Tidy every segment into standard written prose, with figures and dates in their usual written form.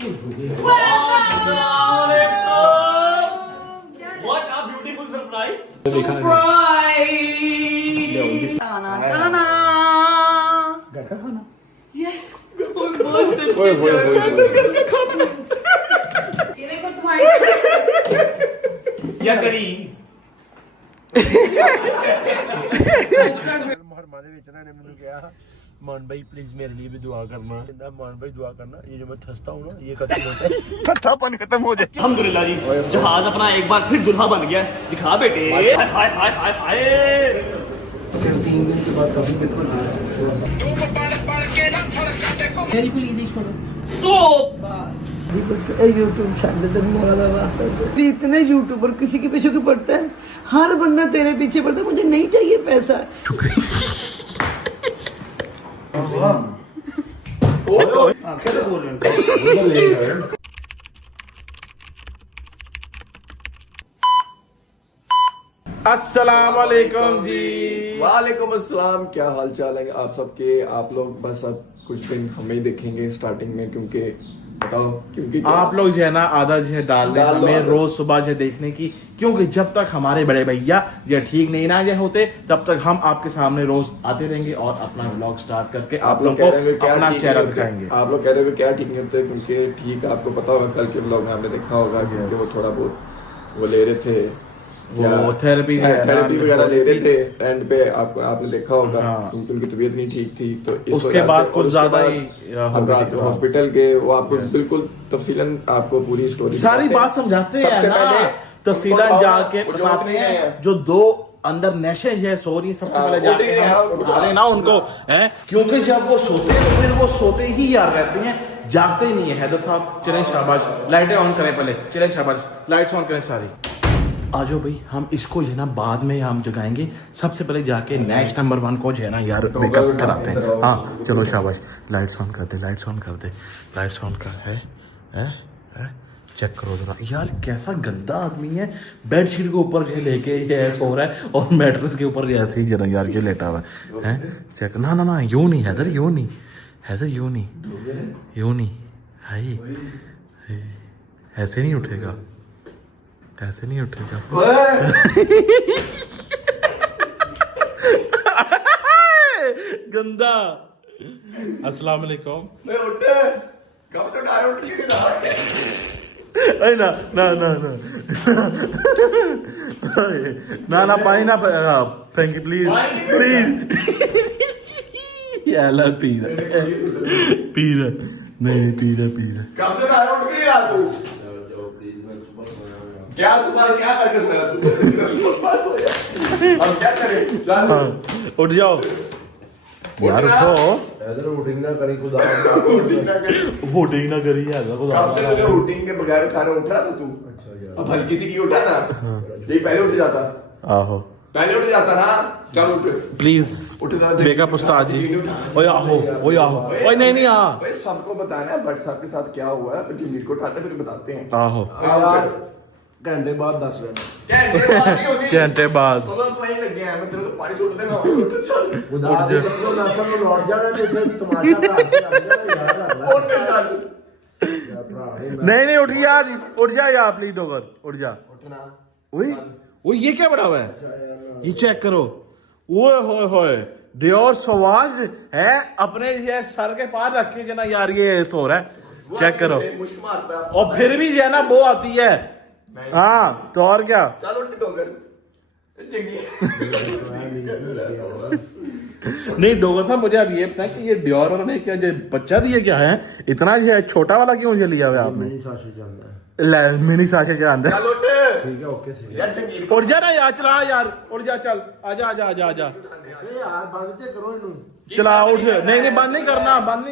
What a beautiful surprise! Surprise! Tana tana! घर का खाना Yes! बहुत सिंपल ये देखो तुम्हारी या करी मोहर मादे बेचना ने मैंने कहा मान भाई प्लीज मेरे लिए भी दुआ करना कहता मान भाई दुआ करना ये जो मैं थसता हूँ ना ये खत्म होता है ठट्ठापन खत्म हो जाए अल्हम्दुलिल्लाह जी जहाज अपना एक बार फिर दुल्हा बन गया दिखा बेटे हाय हाय हाय हाय हाय 3 दिन के बाद काफी बिल्कुल इजी छोड़ो स्टॉप यूट्यूब छाड़ दे मोरा वास्ता इतने यूट्यूबर किसी के पीछे क्यों पड़ता है हर बंदा तेरे पीछे पड़ता है मुझे नहीं चाहिए पैसा कैसे बोल रहे हो अस्सलाम वालेकुम जी। वालेकुम अस्सलाम। क्या हाल चाल है आप सबके। आप लोग बस अब कुछ दिन हमें ही देखेंगे स्टार्टिंग में क्योंकि बताओ क्योंकि आप लोग जो है ना आधा जो है डाल दें हमें रोज सुबह जो है देखने की, क्योंकि जब तक हमारे बड़े भैया जो ठीक नहीं ना जो होते तब तक हम आपके सामने रोज आते रहेंगे और अपना व्लॉग स्टार्ट करके आप लोग को अपना चेहरा दिखाएंगे। आप लोग कह रहे हो क्या ठीक नहीं होते क्योंकि ठीक आपको पता होगा कल के व्लॉग में आपने देखा होगा क्योंकि वो थोड़ा बहुत वो ले रहे थे वो थेरेपी वगैरह ले रहे थे एंड पे आपने देखा होगा क्योंकि उनकी तबीयत नहीं ठीक थी तो उसके बाद कुछ ज्यादा ही हॉस्पिटल के वो आपको बिल्कुल तफसीलन आपको पूरी स्टोरी सारी बात समझाते हैं ना, तफसीलन जाके बताते हैं जो दो अंदर नशे है सो रही सबसे पहले जाके हम ना उनको है क्योंकि जब वो सोते हैं तो फिर वो सोते ही याद रहते हैं, जागते ही नहीं है। हैदर साहब चलें शाबाश, लाइटें ऑन करें पहले, चलें शाबाश लाइट्स ऑन करें सारी। आजो भाई हम इसको जो है ना बाद में हम जगाएंगे, सबसे पहले जाके नेक्स्ट नंबर 1 को जो है ना यार मेकअप कराते हैं। हाँ चलो शाबाश लाइट्स ऑन कर दे, लाइट्स ऑन कर दे, लाइट्स ऑन कर है चेक करो जरा यार कैसा गंदा आदमी है, बेडशीट के ऊपर जो लेके सो रहा है और मैट्रेस के ऊपर ऐसे ही जरा यार ये लेटा हुआ है। चेक ना ना ना यूं नहीं हैदर, यूं नहीं हैदर, यूं नहीं हाय ऐसे नहीं उठेगा, ऐसे नहीं उठेगा। गंदा। अस्सलाम वालेकुम। कब से उठ ना ना ना ना ना ना पानी ना थैंक यू प्लीज प्लीज याला पी रहा नहीं पी रहा कब से उठ के यार तू क्या सुबह क्या करके सोया तू अब क्या करें हाँ, उठ जाओ यार उठो इधर वोटिंग ना करी खुदा वोटिंग ना करी यार खुदा कब से तुझे वोटिंग के बगैर खाना उठ रहा था तू। अच्छा अब हल्की सी की उठा ना ये पहले उठ जाता, आहो पहले उठ जाता ना। चल उठ प्लीज उठ जा मेकअप उस्ताद जी। ओए आहो ओए नहीं आ भाई सबको बताना है बट साहब के साथ क्या हुआ है, टीम को उठाते फिर बताते हैं। आहो यार घंटे बाद 10 मिनट घंटे बाद तो वहीं लग गया मैं तेरे को पानी छोड़ देगा चल लौट जाना तुम्हारा नहीं उठ यार, उठ जा यार प्लीज डॉगर उठ जा। ओए वो ये क्या बड़ा हुआ है, ये चेक करो। ओए होए होए डियोर सवाज है अपने ये सर के पास रखे जना यार ये सो रहा है, चेक करो। और फिर भी जो है ना वो आती है। हाँ तो और क्या चल उठ डॉगर नहीं डॉगर साहब मुझे अब ये पता है कि ये डियोर ने क्या जो बच्चा दिया क्या है इतना जो है छोटा वाला क्यों जो लिया हुआ आपने? मिनी साशे जानता है। चल उठ ठीक है ओके यार जंगीर उठ जा ना यार, चला यार उठ जा, चल आजा आजा आजा आजा यार बंद ते करो इनु चला उठ। नहीं बंद नहीं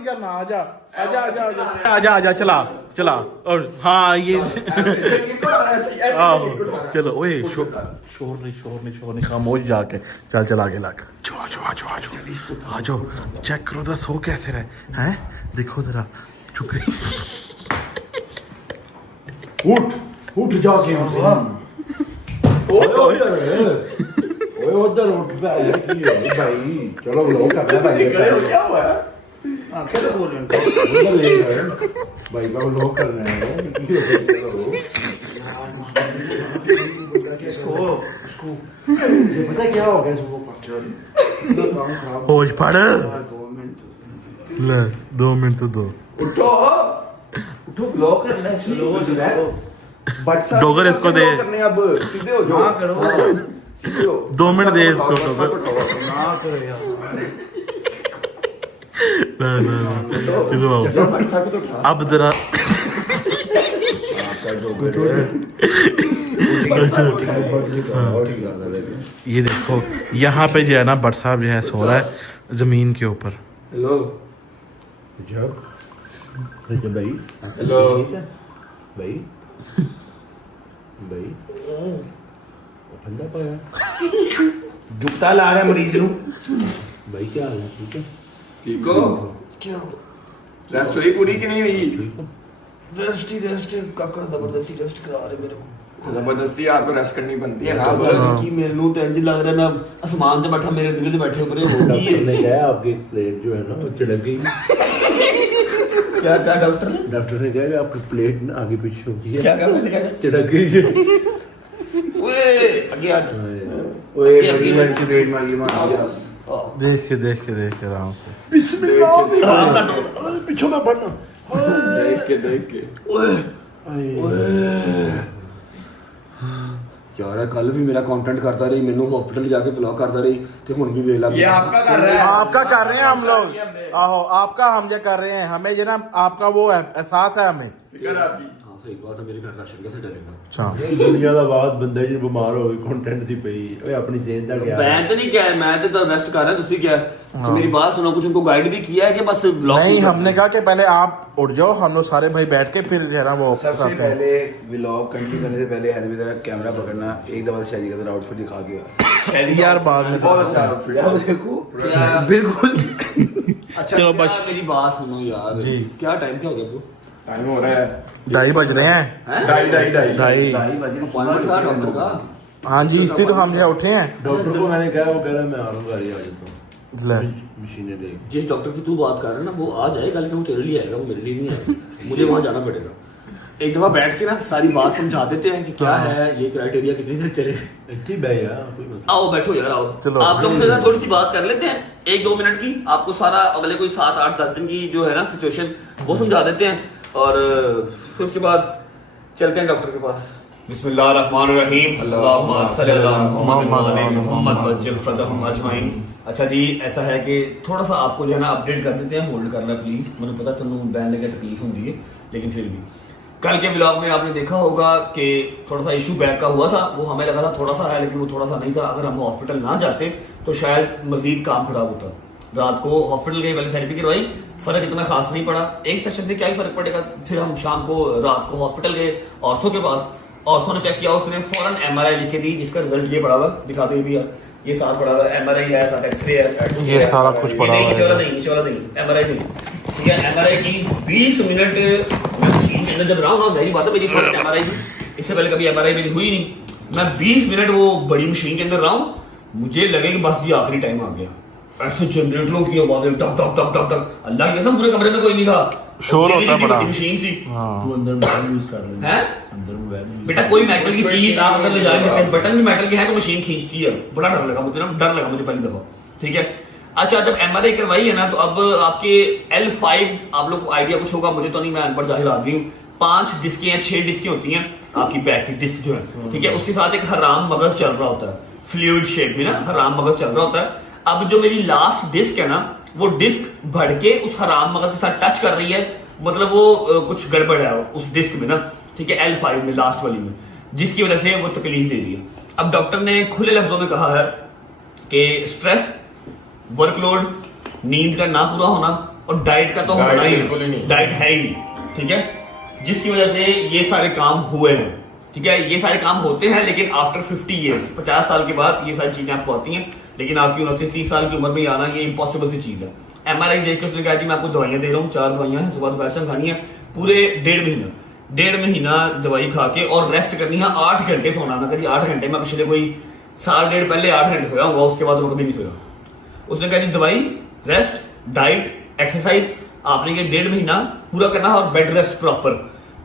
करना आजा आजा आजा आजा आजा आजा चला चला। और हाँ ये आहो चलो ओए शोर नहीं खामोश जाके चल आगे लाकर आ जाओ चेक करो तो सो कैसे रहे हैं, देखो जरा चुप उठ जा के उधर उठ भाई चलो लोग कर रहा है क्या हुआ है आंखें तो बोल रहे हैं भाई का लोग कर रहे हैं ये पता क्या हो गया इसको होश पड़ ले 2 मिनट तो दो उठो उठो ब्लॉक करना है स्लो हो जाए बट डोगर इसको दे। करने अब सीधे हो जाओ हाँ, करो। सीधे हो 2 मिनट दे इसको डोगर ना करो यार ना चलो आओ यार भाई साहब को तो उठा अब जरा ये देखो यहाँ पे जो है ना भट्ट साहब जो है सो रहा है जमीन के ऊपर। हेलो जब भाई हेलो भाई भाई ठंडा पाया जुगता ला रहा है मरीज नू भाई क्या हाल है ठीक है ठीक हो क्या रेस्ट हुई पूरी कि नहीं हुई रेस्ट काका जबरदस्ती रेस्ट करा रहे मेरे को जबरदस्ती आपको रेस्ट करनी बनती है ना कि मेरे ਨੂੰ ਤੇ ਇੰਜ ਲੱਗ ਰਿਹਾ ਮੈਂ ਅਸਮਾਨ 'ਤੇ ਬੈਠਾ ਮੇਰੇ ਦਿਲ 'ਤੇ ਬੈਠੇ ਉੱਪਰ ਹੋ डॉक्टर गई ने कहा आपकी प्लेट जो है ना वो चिड़क गई क्या क्या डॉक्टर ने डॉक्टर ने कहा कि आपकी प्लेट ना आगे पीछे हो गई है क्या क्या मैंने कहा चिड़क गई है ओए आगे आ ओए बड़ी लड़की प्लेट मांगी देख के आराम से बिस्मिल्लाह पीछे में पड़ना देख के यार कल भी मेरा कंटेंट करता रही मैनू हॉस्पिटल जाके ब्लॉग करता रही ते हुन भी वेला ये आपका कर रहा है आपका कर रहे हैं हम लोग आहो आपका हम जो कर रहे हैं हमें जो ना आपका वो है एहसास है हमें। फिक्र है आपकी हां सही बात है मेरे घर राशन कैसे डलेगा अच्छा ਇਹ ਦੁਨੀਆ ਦਾ ਬਾਤ ਬੰਦੇ ਜੀ ਬਿਮਾਰ ਹੋ ਗਏ ਕੰਟੈਂਟ ਦੀ ਪਈ ਓਏ ਆਪਣੀ ਸਿਹਤ ਦਾ क्या मैं तो नहीं क्या मैं तो रेस्ट कर रहा है तुसी क्या तो मेरी बात सुनो कुछ उनको गाइड भी किया है कि बस ब्लॉग नहीं हमने कहा कि पहले आप उठ जाओ हम लोग सारे भाई बैठ के फिर जो है ना वो सबसे करते हैं। पहले व्लॉग कंटिन्यू करने से पहले हैदर जरा कैमरा पकड़ना एक दफा शादी का जरा आउटफिट दिखा के यार बाद में बहुत अच्छा outfit है। यार देखो क्या- बिल्कुल अच्छा चलो क्या बस। मेरी बात सुनो यार जी। क्या टाइम क्या हो गया ब्रो टाइम हो रहा है 2:30 बज रहे हैं हैं 2:30 ढाई 2:30 बजे अपॉइंटमेंट था डॉक्टर का हाँ जी इसलिए तो हम जो उठे हैं डॉक्टर को मैंने कहा वो कह रहा है मैं आ रहा हूँ गाड़ी आ जाता हूँ ले। मशीनें ले जिस डॉक्टर की तू बात कर रहा है ना वो आ जाएगा लेकिन वो तेरे लिए आएगा वो मेरे लिए नहीं आएगा मुझे वहां जाना पड़ेगा एक दफा बैठ के ना सारी बात समझा देते हैं कि क्या है ये क्राइटेरिया कितनी देर चले इतनी बह यार कोई मसला आओ बैठो यार आओ चलो। आप लोग से ना थोड़ी सी बात कर लेते हैं 1-2 मिनट की आपको सारा अगले कोई 7-8-10 दिन की जो है ना सिचुएशन वो समझा देते हैं और फिर उसके बाद चलते हैं डॉक्टर के पास बिस्मिल्लाहिर्रहमानिर्रहीम अल्लाहुम्मा सल्ली अला मुहम्मद व आले मुहम्मद वज्जिल फरजहुम अजमाइन। अच्छा जी ऐसा है कि थोड़ा सा आपको जो है ना अपडेट कर देते हैं होल्ड करना प्लीज मुझे पता तुम बैन लगे तकलीफ होती है लेकिन फिर भी कल के व्लॉग में आपने देखा होगा कि थोड़ा सा इशू बैक का हुआ था वो हमें लगा था थोड़ा सा है लेकिन वो थोड़ा सा नहीं था अगर हम हॉस्पिटल ना जाते तो शायद मजीद काम खराब होता। रात को हॉस्पिटल गए पहले थेरेपी करवाई फर्क इतना खास नहीं पड़ा एक सेशन से क्या ही फर्क पड़ेगा फिर हम शाम को रात को हॉस्पिटल गए ऑर्थो के पास ऑर्थो ने चेक किया उसने फौरन MRI लिख के दी जिसका रिजल्ट ये पड़ा हुआ दिखाते हुए भी यार ये साथ पड़ा हुआ MRI है साथ एक्सरे है ये सारा कुछ पड़ा हुआ है। नीचे वाला नहीं MRI नहीं ठीक है MRI की 20 मिनट मैं मशीन के अंदर जब रहा हूँ ना वही बात है मेरी फर्स्ट MRI थी इससे पहले कभी MRI मेरी हुई नहीं मैं 20 मिनट वो बड़ी मशीन के अंदर रहा हूँ मुझे लगे कि बस ये आखिरी टाइम आ गया ऐसे जनरेटरों की आवाजें टक टक टक टक टक अल्लाह की कसम पूरे कमरे में कोई नहीं था शोर होता है बड़ा। मशीन सी तू अंदर मोबाइल यूज कर ले है अंदर मोबाइल बेटा कोई मेटल की चीज आप अंदर ले जाएंगे बटन भी मेटल के है तो मशीन खींचती है बड़ा डर लगा मुझे ना डर लगा मुझे पहली दफा ठीक है। अच्छा जब MRI करवाई है ना तो अब आपके L5 आप लोग को आइडिया कुछ होगा मुझे तो नहीं मैं अनपढ़ जाहिल आदमी हूँ 5 डिस्कें या 6 डिस्कें होती हैं आपकी बैक की डिस्क जो है ठीक है उसके साथ एक हराम मगज चल रहा होता है फ्लूइड शेप में ना हराम मगज चल रहा होता है। अब जो मेरी लास्ट डिस्क है ना वो डिस्क बढ़ के उस हराम मगज के साथ टच कर रही है मतलब वो कुछ गड़बड़ है उस डिस्क में ना ठीक है L5 में लास्ट वाली में जिसकी वजह से वो तकलीफ दे रही है। अब डॉक्टर ने खुले लफ्जों में कहा है कि स्ट्रेस वर्कलोड नींद का ना पूरा होना और डाइट का तो होना ही नहीं डाइट है ही नहीं ठीक है जिसकी वजह से ये सारे काम हुए हैं ठीक है ये सारे काम होते हैं लेकिन आफ्टर 50 ईयर्स 50 साल के बाद ये सारी चीजें आपको आती हैं लेकिन आपकी 29-30 साल की उम्र में आना ये इम्पॉसिबल सी चीज है। MRI देख के उसने कहा जी मैं आपको दवाइयां दे रहा हूँ 4 दवाइयां हैं सुबह दोपहर शाम खानी है पूरे 1.5 महीना दवाई खा के और रेस्ट करनी है 8 घंटे सोना मैं कभी 8 घंटे में पिछले कोई 1.5 साल पहले 8 घंटे सोया होगा उसके बाद मैं कभी नहीं सोया। उसने कहा जी दवाई रेस्ट डाइट एक्सरसाइज आपने ये 1.5 महीना पूरा करना है और बेड रेस्ट प्रॉपर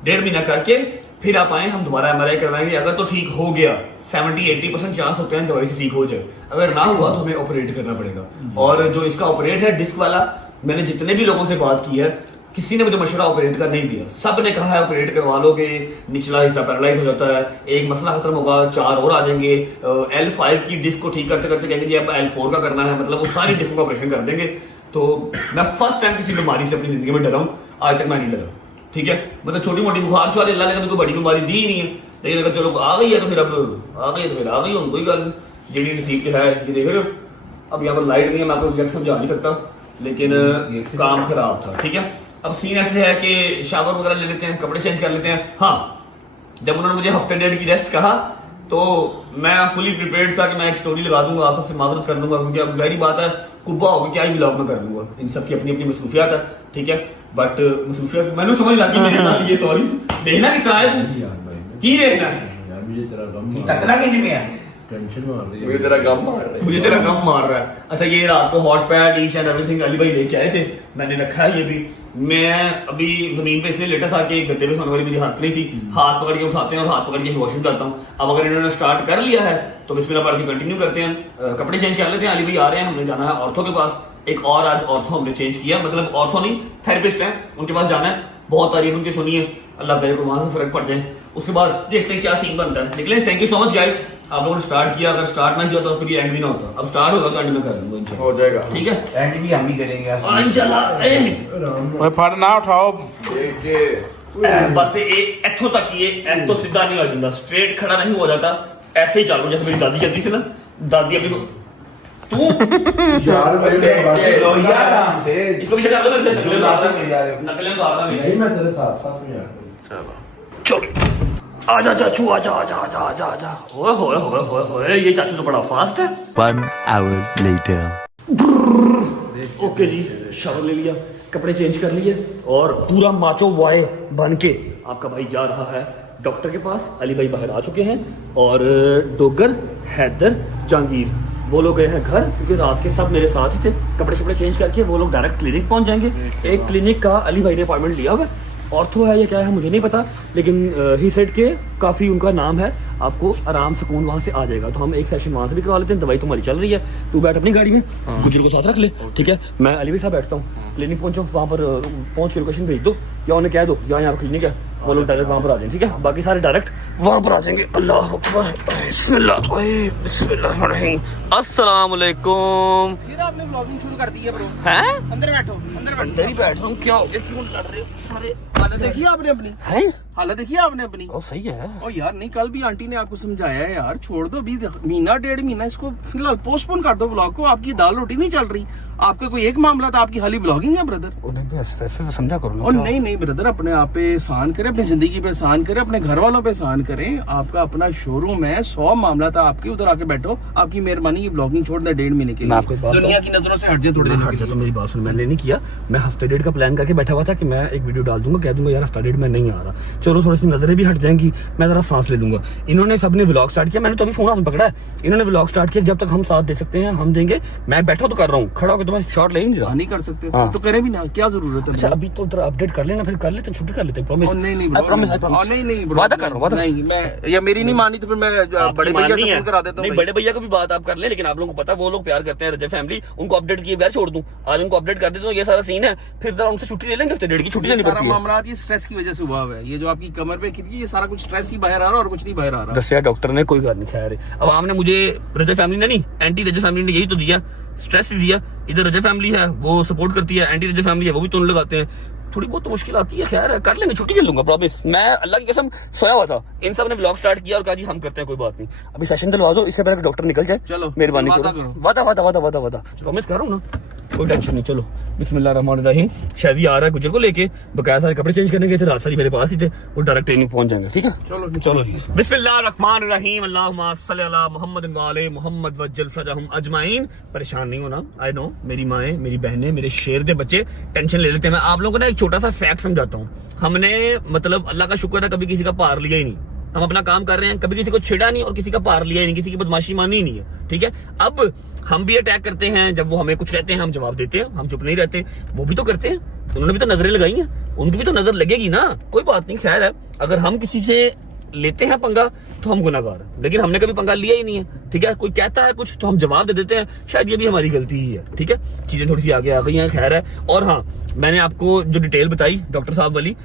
1.5 महीना करके फिर आप आए, हम दोबारा MRI करवाएंगे। अगर तो ठीक हो गया 70-80% चांस होते हैं दवाई से ठीक हो जाए, अगर ना हुआ तो हमें ऑपरेट करना पड़ेगा। और जो इसका ऑपरेट है डिस्क वाला, मैंने जितने भी लोगों से बात की है किसी ने मुझे मशवरा ऑपरेट का नहीं दिया, सब ने कहा है ऑपरेट करवा लो कि निचला हिस्सा पैरालाइज हो जाता है, एक मसला खत्म होगा, 4 और आ जाएंगे। L5 की डिस्क को ठीक करते करते कहेंगे अब L4 का करना है, मतलब वो सारी डिस्क का ऑपरेशन कर देंगे। तो मैं फर्स्ट टाइम किसी बीमारी से अपनी जिंदगी में डरा हूँ, आज तक मैं नहीं डरा, ठीक है। मतलब छोटी मोटी बुखार शुखार अल्लाह ने कभी कोई बड़ी बीमारी दी ही नहीं है, लेकिन अगर चलो आ गई है तो फिर अब आ गई तो फिर आ गई, कोई गल नहीं। जी नसीब के है, ये देख रहे हो। अब यहाँ पर लाइट नहीं है, मैं आपको एग्जैक्ट समझा नहीं सकता, लेकिन काम खराब था, ठीक है। अब सीन ऐसे है कि शावर वगैरह ले लेते हैं, कपड़े चेंज कर लेते हैं। हाँ, जब उन्होंने मुझे हफ्ते 1.5 की रेस्ट कहा तो मैं फुली प्रिपेयर्ड था कि मैं एक स्टोरी लगा दूंगा, आप सबसे माजरत कर लूंगा, क्योंकि अब जाहिर बात है कुब्बा होगा क्या ही व्लॉग में कर लूंगा, इन सबकी अपनी अपनी मसरूफियात है, ठीक है। बट मसरूफियात मैंने समझ लगी मेरे नाल ये, सॉरी देखना किस तरह है की देखना है यार, मुझे तेरा गम तकना किसी में है, टेंशन मार रही है, मुझे तेरा गम मार रहा है। मुझे तेरा गम मार रहा है। अच्छा, ये रात को hot pad each and everything Ali भाई लेके आए थे, मैंने रखा है ये भी। मैं अभी जमीन पे इसलिए लेटा था कि गद्दे पे सोने वाली मेरी हाथ नहीं थी, हाथ पकड़ के उठाते हैं और हाथ पकड़ के वॉशरूम जाता हूँ। अब अगर इन्होंने स्टार्ट कर लिया है तो बिस्मिल्लाह पढ़ के कंटिन्यू करते हैं, कपड़े चेंज कर लेते हैं। अली भाई आ रहे हैं, हमने जाना है ऑर्थो के पास। एक और आज ऑर्थो हमने चेंज किया, मतलब ऑर्थो नहीं थेरेपिस्ट है, उनके पास जाना है। बहुत तारीफ उनकी सुनी है, अल्लाह करे को वहां से फर्क पड़ जाए। उसके बाद देखते हैं क्या सीन बनता है, निकले। Thank you so much guys, आप लोगों ने स्टार्ट किया, अगर स्टार्ट ना किया तो फिर ये एंड भी ना होता। अब स्टार्ट होगा तो एंड में कर दूंगा इंशाल्लाह, हो जाएगा, ठीक है। एंड भी हम ही करेंगे ओए फड़ ना उठाओ, बस इथों तक ये ऐसे तो सीधा नहीं हो जाता, स्ट्रेट खड़ा नहीं हो जाता, ऐसे ही चालू जैसे मेरी दादी चलती थी ना। दादी अपनी को तू यार मेरे लो यार आराम से, इसको पीछे कर लो मेरे से, नकलें उतारता कर जा रहे हो। नकलें उतारता नहीं। नहीं, मैं तेरे साथ साथ में यार। चलो आजा चाचू, आजा आजा आजा आजा आजा। ओए होए होए होए होए, ये चाचू तो बड़ा फास्ट है। 1 hour later. ओके जी, शावर ले लिया, कपड़े चेंज कर लिए और पूरा माचो बॉय बन के आपका भाई जा रहा है डॉक्टर के पास। अली भाई बाहर आ चुके हैं और डोगर, हैदर, जहांगीर वो लोग गए हैं घर, क्योंकि रात के सब मेरे साथ ही थे। कपड़े शपड़े चेंज करके वो लोग डायरेक्ट क्लिनिक पहुंच जाएंगे। एक क्लिनिक का अली भाई ने अपॉइंटमेंट लिया हुआ है, ऑर्थो है या क्या है मुझे नहीं पता, लेकिन ही सेड के काफ़ी उनका नाम है, आपको आराम सुकून वहाँ से आ जाएगा। तो हम एक सेशन वहाँ से भी करवा लेते हैं। दवाई तुम्हारी चल रही है, तू बैठ अपनी गाड़ी में, गुजर को साथ रख ले, ठीक है। मैं अली भाई साहब बैठता हूँ, क्लिनिक पहुँचो, वहाँ पर पहुँच के लोकेशन भेज दो या उन्हें कह दो यहाँ क्लिनिक है, वो लोग डायरेक्ट वहाँ पर आ जाएंगे, ठीक है। बाकी सारे डायरेक्ट वहाँ पर आ जाएंगे। अल्लाह अकबर, बिस्मिल्लाह बिस्मिल्लाहिर्रहमानिर्रहीम, अस्सलाम वालेकुम। फिर आपने व्लॉगिंग शुरू कर दी है ब्रो। हैं? अंदर बैठो, अंदर बैठो। अंदर ही बैठ रहा हूँ, क्या हो गया, क्यों लड़ रहे हो सारे? हालत देखी आपने अपनी, हैं? हालत देखी आपने अपनी। ओ सही है। ओ यार नहीं, कल भी आंटी ने आपको समझाया है यार, छोड़ दो अभी महीना 1.5 महीना इसको फिलहाल पोस्टपोन कर दो व्लॉग को। आपकी दाल रोटी नहीं चल रही, आपका कोई एक मामला था, आपकी खाली ब्लॉगिंग है ब्रदर। वैसे समझा करो ना। और नहीं नहीं ब्रदर, अपने आप पे एहसान करें, अपनी जिंदगी पे एहसान करें, अपने घर वालों पे एहसान करें। आपका अपना शोरूम है, 100 मामला था आपके, उधर आके बैठो। आपकी मेहरबानी की ब्लॉगिंग छोड़ दे 1.5 महीने के मैं आपको एक लिए, बात दुनिया की नजरों से हट जाए थोड़े दिन हट जा। तो मेरी बात सुन, मैंने नहीं किया, मैं हफ्ते 1.5 का प्लान करके बैठा हुआ था कि मैं एक वीडियो डाल दूंगा, कह दूंगा यार हफ्ता 1.5 मैं नहीं आ रहा, चलो थोड़ी सी नजरें भी हट जाएंगी, मैं जरा सांस ले लूंगा। इन्होंने सबने व्लॉग स्टार्ट किया, मैंने तो अभी फोन हाथ में पकड़ा है, इन्होंने व्लॉग स्टार्ट किया। जब तक हम साथ दे सकते हैं हम देंगे, मैं बैठा तो कर रहा हूँ, खड़ा होकर तो मैं शॉट ले ही नहीं रहा। नहीं कर सकते हाँ। तो करें भी ना, क्या जरूरत है। अच्छा अभी तो उधर अपडेट कर लेना, फिर कर लेते हैं, छुट्टी कर लेते हैं, प्रॉमिस। नहीं नहीं I promise, I bro, promise. नहीं नहीं ब्रो, वादा कर रहा हूं, वादा। नहीं, मैं या मेरी नहीं मानी तो फिर मैं बड़े भैया से फोन करा देता हूँ। नहीं, बड़े भैया को भी बात आप कर ले, लेकिन आप लोगों को पता है वो लोग प्यार करते हैं रजब फैमिली, उनको अपडेट किए बगैर छोड़ दूं। आज उनको अपडेट कर देता हूं, ये सारा सीन है, फिर जरा उनसे छुट्टी ले लेंगे, हफ्ते 1.5 की छुट्टी लेनी सारा पड़ती है। मामला ये स्ट्रेस की वजह से हुआ है। ये जो आपकी कमर पे खिड़की, ये सारा कुछ स्ट्रेस ही बाहर आ रहा है और कुछ नहीं बाहर आ रहा। दसिया डॉक्टर ने, कोई बात नहीं, खैर है। अब आपने मुझे रजब फैमिली ने नहीं, एंटी रजब फैमिली ने यही तो दिया, स्ट्रेस ही दिया। इधर रजब फैमिली है वो सपोर्ट करती है, एंटी रजब फैमिली है वो भी तो लगाते हैं। थोड़ी बहुत तो मुश्किल आती है, खैर कर लेंगे, छुट्टी कर लूंगा, प्रॉमिस। मैं अल्लाह की कसम सोया हुआ था, इन सब ने व्लॉग स्टार्ट किया और कहा जी हम करते हैं, कोई बात नहीं। अभी सेशन दिलवा दो, इससे पहले डॉक्टर निकल जाए। चलो, मेहरबानी वादा करो, करो। वादा वादा वादा वादा वादा, प्रॉमिस कर रहा हूँ ना, कोई टेंशन नहीं। चलो बिस्मिल्लाहिर्रहमानिर्रहीम। शादी आ रहा है गुजर को लेके, बकाया सारे कपड़े चेंज करने गए थे, रात सारी मेरे पास ही थे, वो डायरेक्ट ट्रेनिंग पहुंच जाएंगे, ठीक है। चलो चलो बिस्मिल्लाहिर्रहमानिर्रहीम, अल्लाहुम्मा सल्ली अला मुहम्मद व आले मुहम्मद वज्जल फरजहुम अजमाइन। परेशान नहीं होना, आई नो, मेरी माएँ, मेरी बहनें, मेरे शेर दे बच्चे टेंशन ले लेते हैं। मैं आप लोगों को ना एक छोटा सा फैक्ट समझाता हूँ। हमने मतलब अल्लाह का शुक्र है कभी किसी का पार लिया ही नहीं, हम अपना काम कर रहे हैं, कभी किसी को छेड़ा नहीं और किसी का पार लिया ही नहीं, किसी की बदमाशी मानी ही नहीं है, ठीक है। अब हम भी अटैक करते हैं, जब वो हमें कुछ कहते हैं हम जवाब देते हैं, हम चुप नहीं रहते, वो भी तो करते हैं। उन्होंने भी तो नजरें लगाई हैं, उनकी भी तो नजर लगेगी ना, कोई बात नहीं, खैर है। अगर हम किसी से लेते हैं पंगा तो हम गुनाहगार हैं, लेकिन हमने कभी पंगा लिया ही नहीं है, ठीक है। कोई कहता है कुछ तो हम जवाब दे देते हैं, शायद ये भी हमारी गलती ही है, ठीक है। चीजें थोड़ी सी आगे आ गई हैं, खैर है। और हाँ, मैंने आपको जो डिटेल बताई डॉक्टर साहब वाली,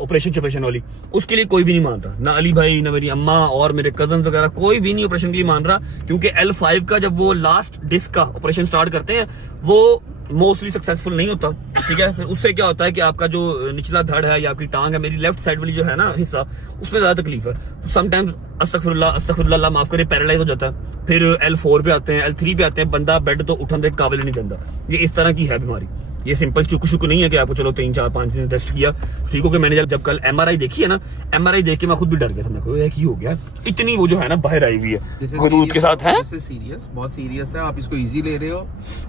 ऑपरेशन वाली, उसके लिए कोई भी नहीं मान रहा, ना अली भाई, ना मेरी अम्मा और मेरे कजन वगैरह, कोई भी नहीं ऑपरेशन के लिए मान रहा, क्योंकि L5 का जब वो लास्ट डिस्क का ऑपरेशन स्टार्ट करते हैं वो मोस्टली सक्सेसफुल नहीं होता, ठीक है। फिर उससे क्या होता है कि आपका जो निचला धड़ है या आपकी टांग है, मेरी लेफ्ट साइड वाली जो है ना हिस्सा, उसमें ज्यादा तकलीफ है। समटाइम्स अस्तगफिरुल्लाह अल्लाह माफ करे, पैरालाइज हो जाता है। फिर L4 पे आते हैं, L3 पे आते हैं, बंदा बेड तो उठने के काबिल नहीं बनता। ये इस तरह की है बीमारी, ये सिंपल चुकू नहीं है कि आपको चलो 3 4 5 दिन रेस्ट किया ठीक हो गया। मैंने जब कल MRI देखी है ना, MRI देख के मैं खुद भी डर गया था, मैं कहा ये हो गया, इतनी वो जो है ना बाहर आई हुई है हदूद के साथ है। सीरियस, बहुत सीरियस है, आप इसको इजी ले रहे हो,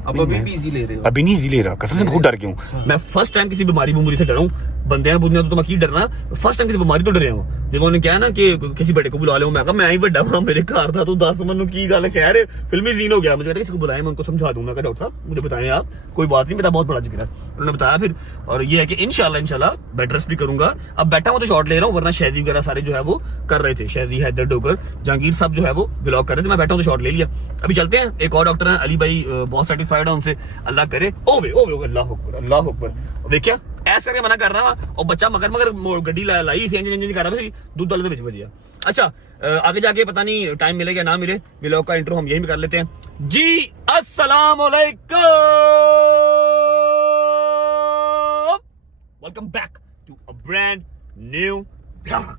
अब अभी भी इजी ले रहे हो। अभी नहीं इजी ले रहा, कसम से बहुत डर गया हूँ। मैं फर्स्ट टाइम किसी बीमारी से डरा हूँ। बंदे हैं बुंदे तो मैं की डरना, फर्स्ट टाइम किसी बीमारी तो डरे हूँ। जब उन्होंने क्या है ना कि किसी बेटे को बुला ले, मैं कहा मैं ही बड़ा वहां मेरे घर था तो 10 मनु की गल है, खैर फिल्मी सीन हो गया। मुझे कहते किसी को बुलाया, मैं उनको समझा दूंगा कि डॉक्टर साहब मुझे बताएं आप, कोई बात नहीं, मेरा बहुत बड़ा जिक्र है। उन्होंने बताया फिर, और ये है कि इंशाल्लाह बेड रेस्ट भी करूंगा। अब बैठा हुआ तो शॉट ले रहा हूँ, वरना शहदी वगैरह सारे जो है वो कर रहे थे, शहदी हैदर डोगर जहांगीर साहब जो है वो व्लॉग कर रहे थे, मैं बैठा हूँ तो शॉट ले लिया। अभी चलते हैं, एक और डॉक्टर है अली भाई, बहुत सेटिस्फाइड है उनसे, अल्लाह करे। ओवे अल्लाह अकबर, देखिया ऐसा करके मना कर रहा है और बच्चा मगर गड्डी लाई इंजन कर रहा है, दूध वाले बच बजिया। अच्छा, आगे जाके पता नहीं टाइम मिलेगा ना मिले, व्लॉग का इंट्रो हम यही भी कर लेते हैं जी। अस्सलाम वालेकुम, welcome back to a brand new vlog.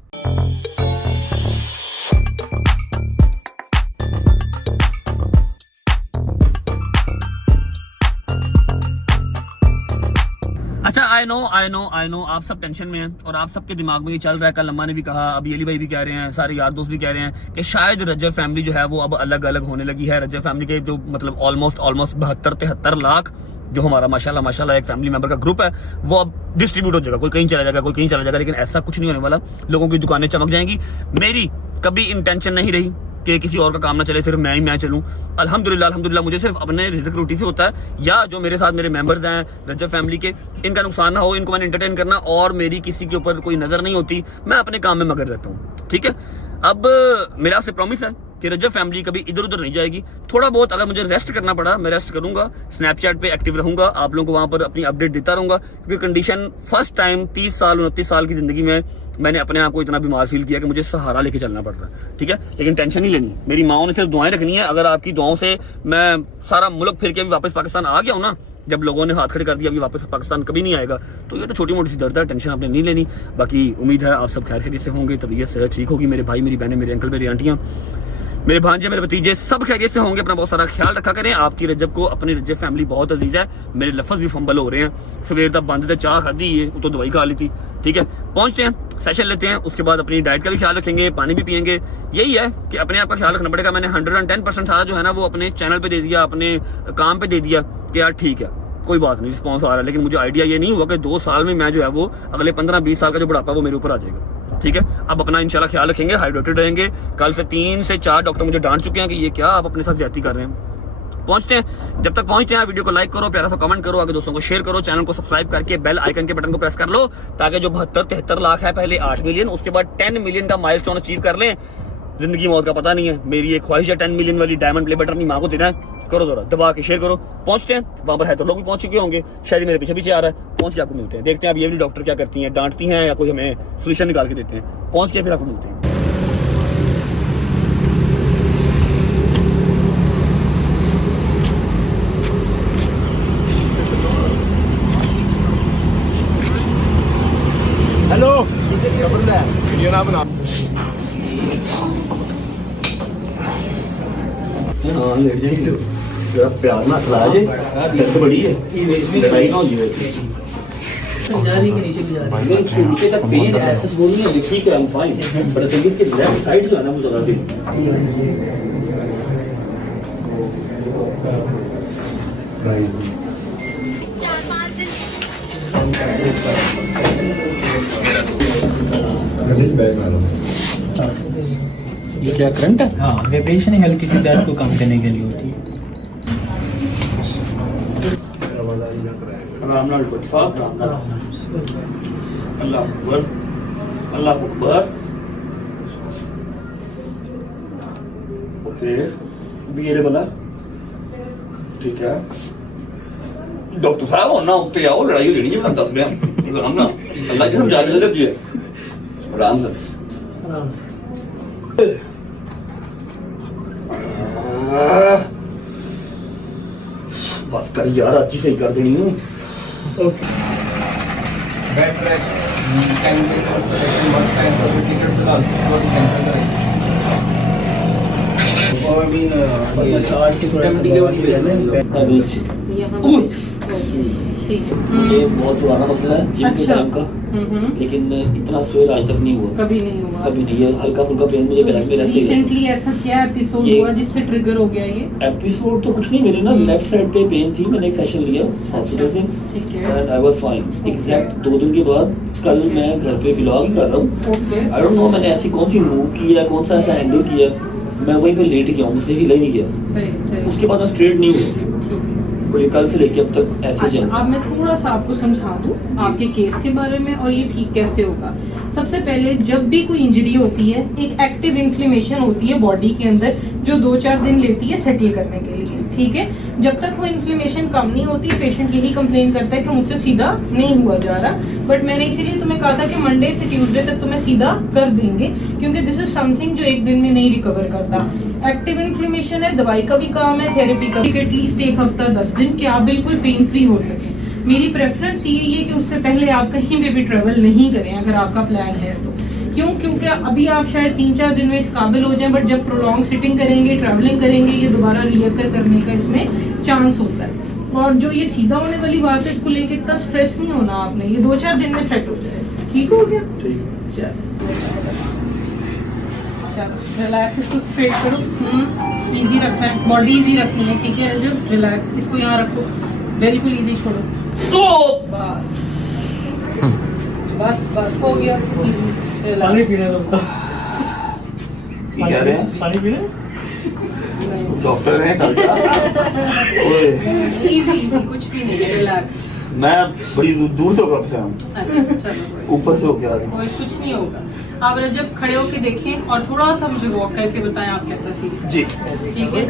अच्छा, आई नो आप सब टेंशन में हैं और आप सबके दिमाग में ये चल रहा है, कल अम्मा ने भी कहा, अभी अली भाई भी कह रहे हैं, सारे यार दोस्त भी कह रहे हैं कि शायद रजब फैमिली जो है वो अब अलग अलग होने लगी है। रजब फैमिली के जो मतलब ऑलमोस्ट 72-73 लाख जो हमारा माशाल्लाह एक फैमिली मेंबर का ग्रुप है, वो अब डिस्ट्रीब्यूट हो जाएगा, कोई कहीं चला जाएगा, कोई कहीं चला जाएगा, लेकिन ऐसा कुछ नहीं होने वाला। लोगों की दुकानें चमक जाएंगी। मेरी कभी इंटेंशन नहीं रही कि किसी और का काम ना चले, सिर्फ मैं चलूं। अल्हम्दुलिल्लाह मुझे सिर्फ अपने रिज़्क रोटी से होता है, या जो मेरे साथ मेरे मेंबर्स हैं रजब फैमिली के, इनका नुकसान ना हो, इनको मैंने एंटरटेन करना, और मेरी किसी के ऊपर कोई नजर नहीं होती, मैं अपने काम में मगन रहता हूँ, ठीक है। अब मेरा आपसे प्रॉमिस है कि रजब फैमिली कभी इधर उधर नहीं जाएगी। थोड़ा बहुत अगर मुझे रेस्ट करना पड़ा मैं रेस्ट करूंगा, स्नैपचैट पे एक्टिव रहूंगा, आप लोगों को वहां पर अपनी अपडेट देता रहूंगा, क्योंकि कंडीशन फर्स्ट टाइम 29 साल की जिंदगी में मैंने अपने आप को इतना बीमार फील किया कि मुझे सहारा लेके चलना पड़ रहा है, ठीक है। लेकिन टेंशन नहीं लेनी, मेरी माओ ने सिर्फ दुआएं रखनी है। अगर आपकी दुआओं से मैं सारा मुल्क फिर के भी वापस पाकिस्तान आ गया हूँ ना, जब लोगों ने हाथ खड़े कर दिया अभी वापस पाकिस्तान कभी नहीं आएगा, तो ये तो छोटी मोटी सी दर्द है, टेंशन आपने नहीं लेनी। बाकी उम्मीद है आप सब खैर खैरियत से होंगे, तबीयत सेहत ठीक होगी, मेरे भाई मेरी बहनें मेरे अंकल मेरी आंटियां मेरे भांजे मेरे भतीजे सब खैरियत से होंगे। अपना बहुत सारा ख्याल रखा करें। आपकी रजब को अपनी रजब फैमिली बहुत अजीज है। मेरे लफ्ज भी फंबल हो रहे हैं, सवेर तक बंद थे, चाह खादी है तो दवाई खा ली थी, ठीक है। पहुंचते हैं, सेशन लेते हैं, उसके बाद अपनी डाइट का भी ख्याल रखेंगे, पानी भी पियेंगे। यही है कि अपने आप का ख्याल रखना पड़ेगा। मैंने 110% सारा जो है ना वो अपने चैनल पे दे दिया, अपने काम पे दे दिया कि यार ठीक है कोई बात नहीं, रिस्पॉन्स आ रहा है। लेकिन मुझे आइडिया ये नहीं हुआ कि 2 साल में मैं जो है वो अगले 15-20 साल का जो बुढ़ापा वो मेरे ऊपर आ जाएगा, ठीक है। अब अपना इंशाल्लाह ख्याल रखेंगे, हाइड्रेटेड रहेंगे। कल से 3 से 4 डॉक्टर मुझे डांट चुके हैं कि ये क्या आप अपने साथ ज्यादती कर रहे हैं। पहुंचते हैं, जब तक पहुंचते हैं वीडियो को लाइक करो, प्यारा सा कमेंट करो, आगे दोस्तों को शेयर करो, चैनल को सब्सक्राइब करके बेल आइकन के बटन को प्रेस कर लो, ताकि जो 72-73 लाख है, पहले 8 मिलियन, उसके बाद 10 मिलियन का माइलस्टोन अचीव कर लें। जिंदगी मौत का पता नहीं है, मेरी एक ख्वाहिश है 10 मिलियन वाली डायमंड प्ले बटन अपनी माँ को देना है। करो जरा दबा के शेयर करो। पहुंचते हैं, वहां पर है तो लोग भी पहुंच चुके होंगे, शायद मेरे पीछे आ रहा है। पहुंच के आपको मिलते हैं, देखते हैं अब ये भी डॉक्टर क्या करती हैं, डांटती हैं या कोई हमें सोल्यूशन निकाल के देते हैं। पहुंच के फिर आपको मिलते हैं। हेलो वीडियो ना बना। हाँ ले जाइए, जरा प्यार ना खिला जे, दर्द बड़ी है, लड़ाई ना हो जाए। पंजाबी के नीचे तक पेन ऐसा बोल नहीं है, ठीक है I am fine, but thing is कि लेफ्ट साइड जो है ना वो ज्यादा पेन। ये क्या करंट है? हाँ, वाइब्रेशन है हल्की सी, दर्द को कम करने के लिए होती है। आराम नाल डॉक्टर साहब, आराम नाल। अल्लाह अकबर, अल्लाह अकबर। ओके, भी ये बना ठीक है। डॉक्टर साहब होना उत्ते आओ, लड़ाई लेनी है, मैं दस रहा आराम ना, अल्लाह की समझा के लगी है, आराम से। बस कर यार, आज ही सही कर देनी है। Bed rest can be must time for the ticket फिलहाल तो कैंसिल करें। और अभी मसाज की कमेटी के वाली ये बहुत पुराना मसला है जिम के टाइम का, लेकिन इतना स्वेल आज तक नहीं हुआ, कभी नहीं हुआ। कभी नहीं है। हल्का फुल्का पेन मुझे बैक में रहते रिसेंटली ऐसा क्या एपिसोड ये- हुआ जिससे ट्रिगर हो गया ये? एपिसोड तो कुछ नहीं, मेरे ना लेफ्ट साइड पे पेन थी, मैंने एक सेशन लिया हॉस्पिटल से ठीक है। And I was fine. Exact 2 दिन के बाद कल मैं घर पे व्लॉग कर रहा हूँ। ओके। आई डोंट नो मैंने ऐसी कौन सी मूव की है, कौन सा ऐसा एंगल किया, मैं वहीं पे लेट गया हूँ, मुझसे हिला ही नहीं गया। सही सही। उसके बाद मैं स्ट्रेट नहीं हुआ, ठीक है। और ये कल से लेके अब तक ऐसे अच्छा, चल। अब मैं थोड़ा सा आपको समझा दूं आपके केस के बारे में और ये ठीक कैसे होगा। सबसे पहले जब भी कोई इंजरी होती है, एक एक्टिव इन्फ्लेमेशन होती है बॉडी के अंदर जो 2-4 दिन लेती है सेटल करने के लिए, ठीक है। जब तक वो इन्फ्लेमेशन कम नहीं होती, पेशेंट यही कंप्लेन करता है कि मुझसे सीधा नहीं हुआ जा रहा। बट मैंने इसीलिए तुम्हें कहा था कि मंडे से ट्यूसडे तक तुम्हें सीधा कर देंगे, क्योंकि दिस इज समथिंग जो एक दिन में नहीं रिकवर करता। एक्टिव इन्फ्लेमेशन है, दवाई का भी काम है, थेरेपी का भी, एटलीस्ट 1 हफ्ता 10 दिन कि आप बिल्कुल पेन फ्री हो सके। मेरी प्रेफरेंस यही है कि उससे पहले आप कहीं पे भी ट्रेवल नहीं करें अगर आपका प्लान है तो। क्यों? क्योंकि अभी आप शायद 3-4 दिन में इस काबिल हो जाएं, बट जब प्रोलॉन्ग सिटिंग करेंगे, ट्रैवलिंग करेंगे, ये दोबारा रीअकर करने का इसमें चांस होता है। और जो ये सीधा होने वाली बात है, इसको लेके इतना स्ट्रेस नहीं होना आपने, ये 2-4 दिन में सेट हो जाएगा। ठीक हो गया? चलो रिलैक्स, इसको स्ट्रेट करो। इजी रखना है, बॉडी इजी रखनी है, ठीक है। जो रिलैक्स, इसको यहाँ रखो, बिल्कुल इजी छोड़ो। बस बस बस हो गया। पानी पीने कह रहे हैं पानी पीने डॉक्टर हैं इजी इजी, कुछ भी नहीं है, रिलैक्स। मैं बड़ी दूर से होकर से हूँ, अच्छा चलो, ऊपर से होके आ रहा हूँ। कोई कुछ नहीं होगा। आप रजब खड़े होके देखें और थोड़ा सा मुझे वॉक करके बताएं आप कैसा फील। जी ठीक है।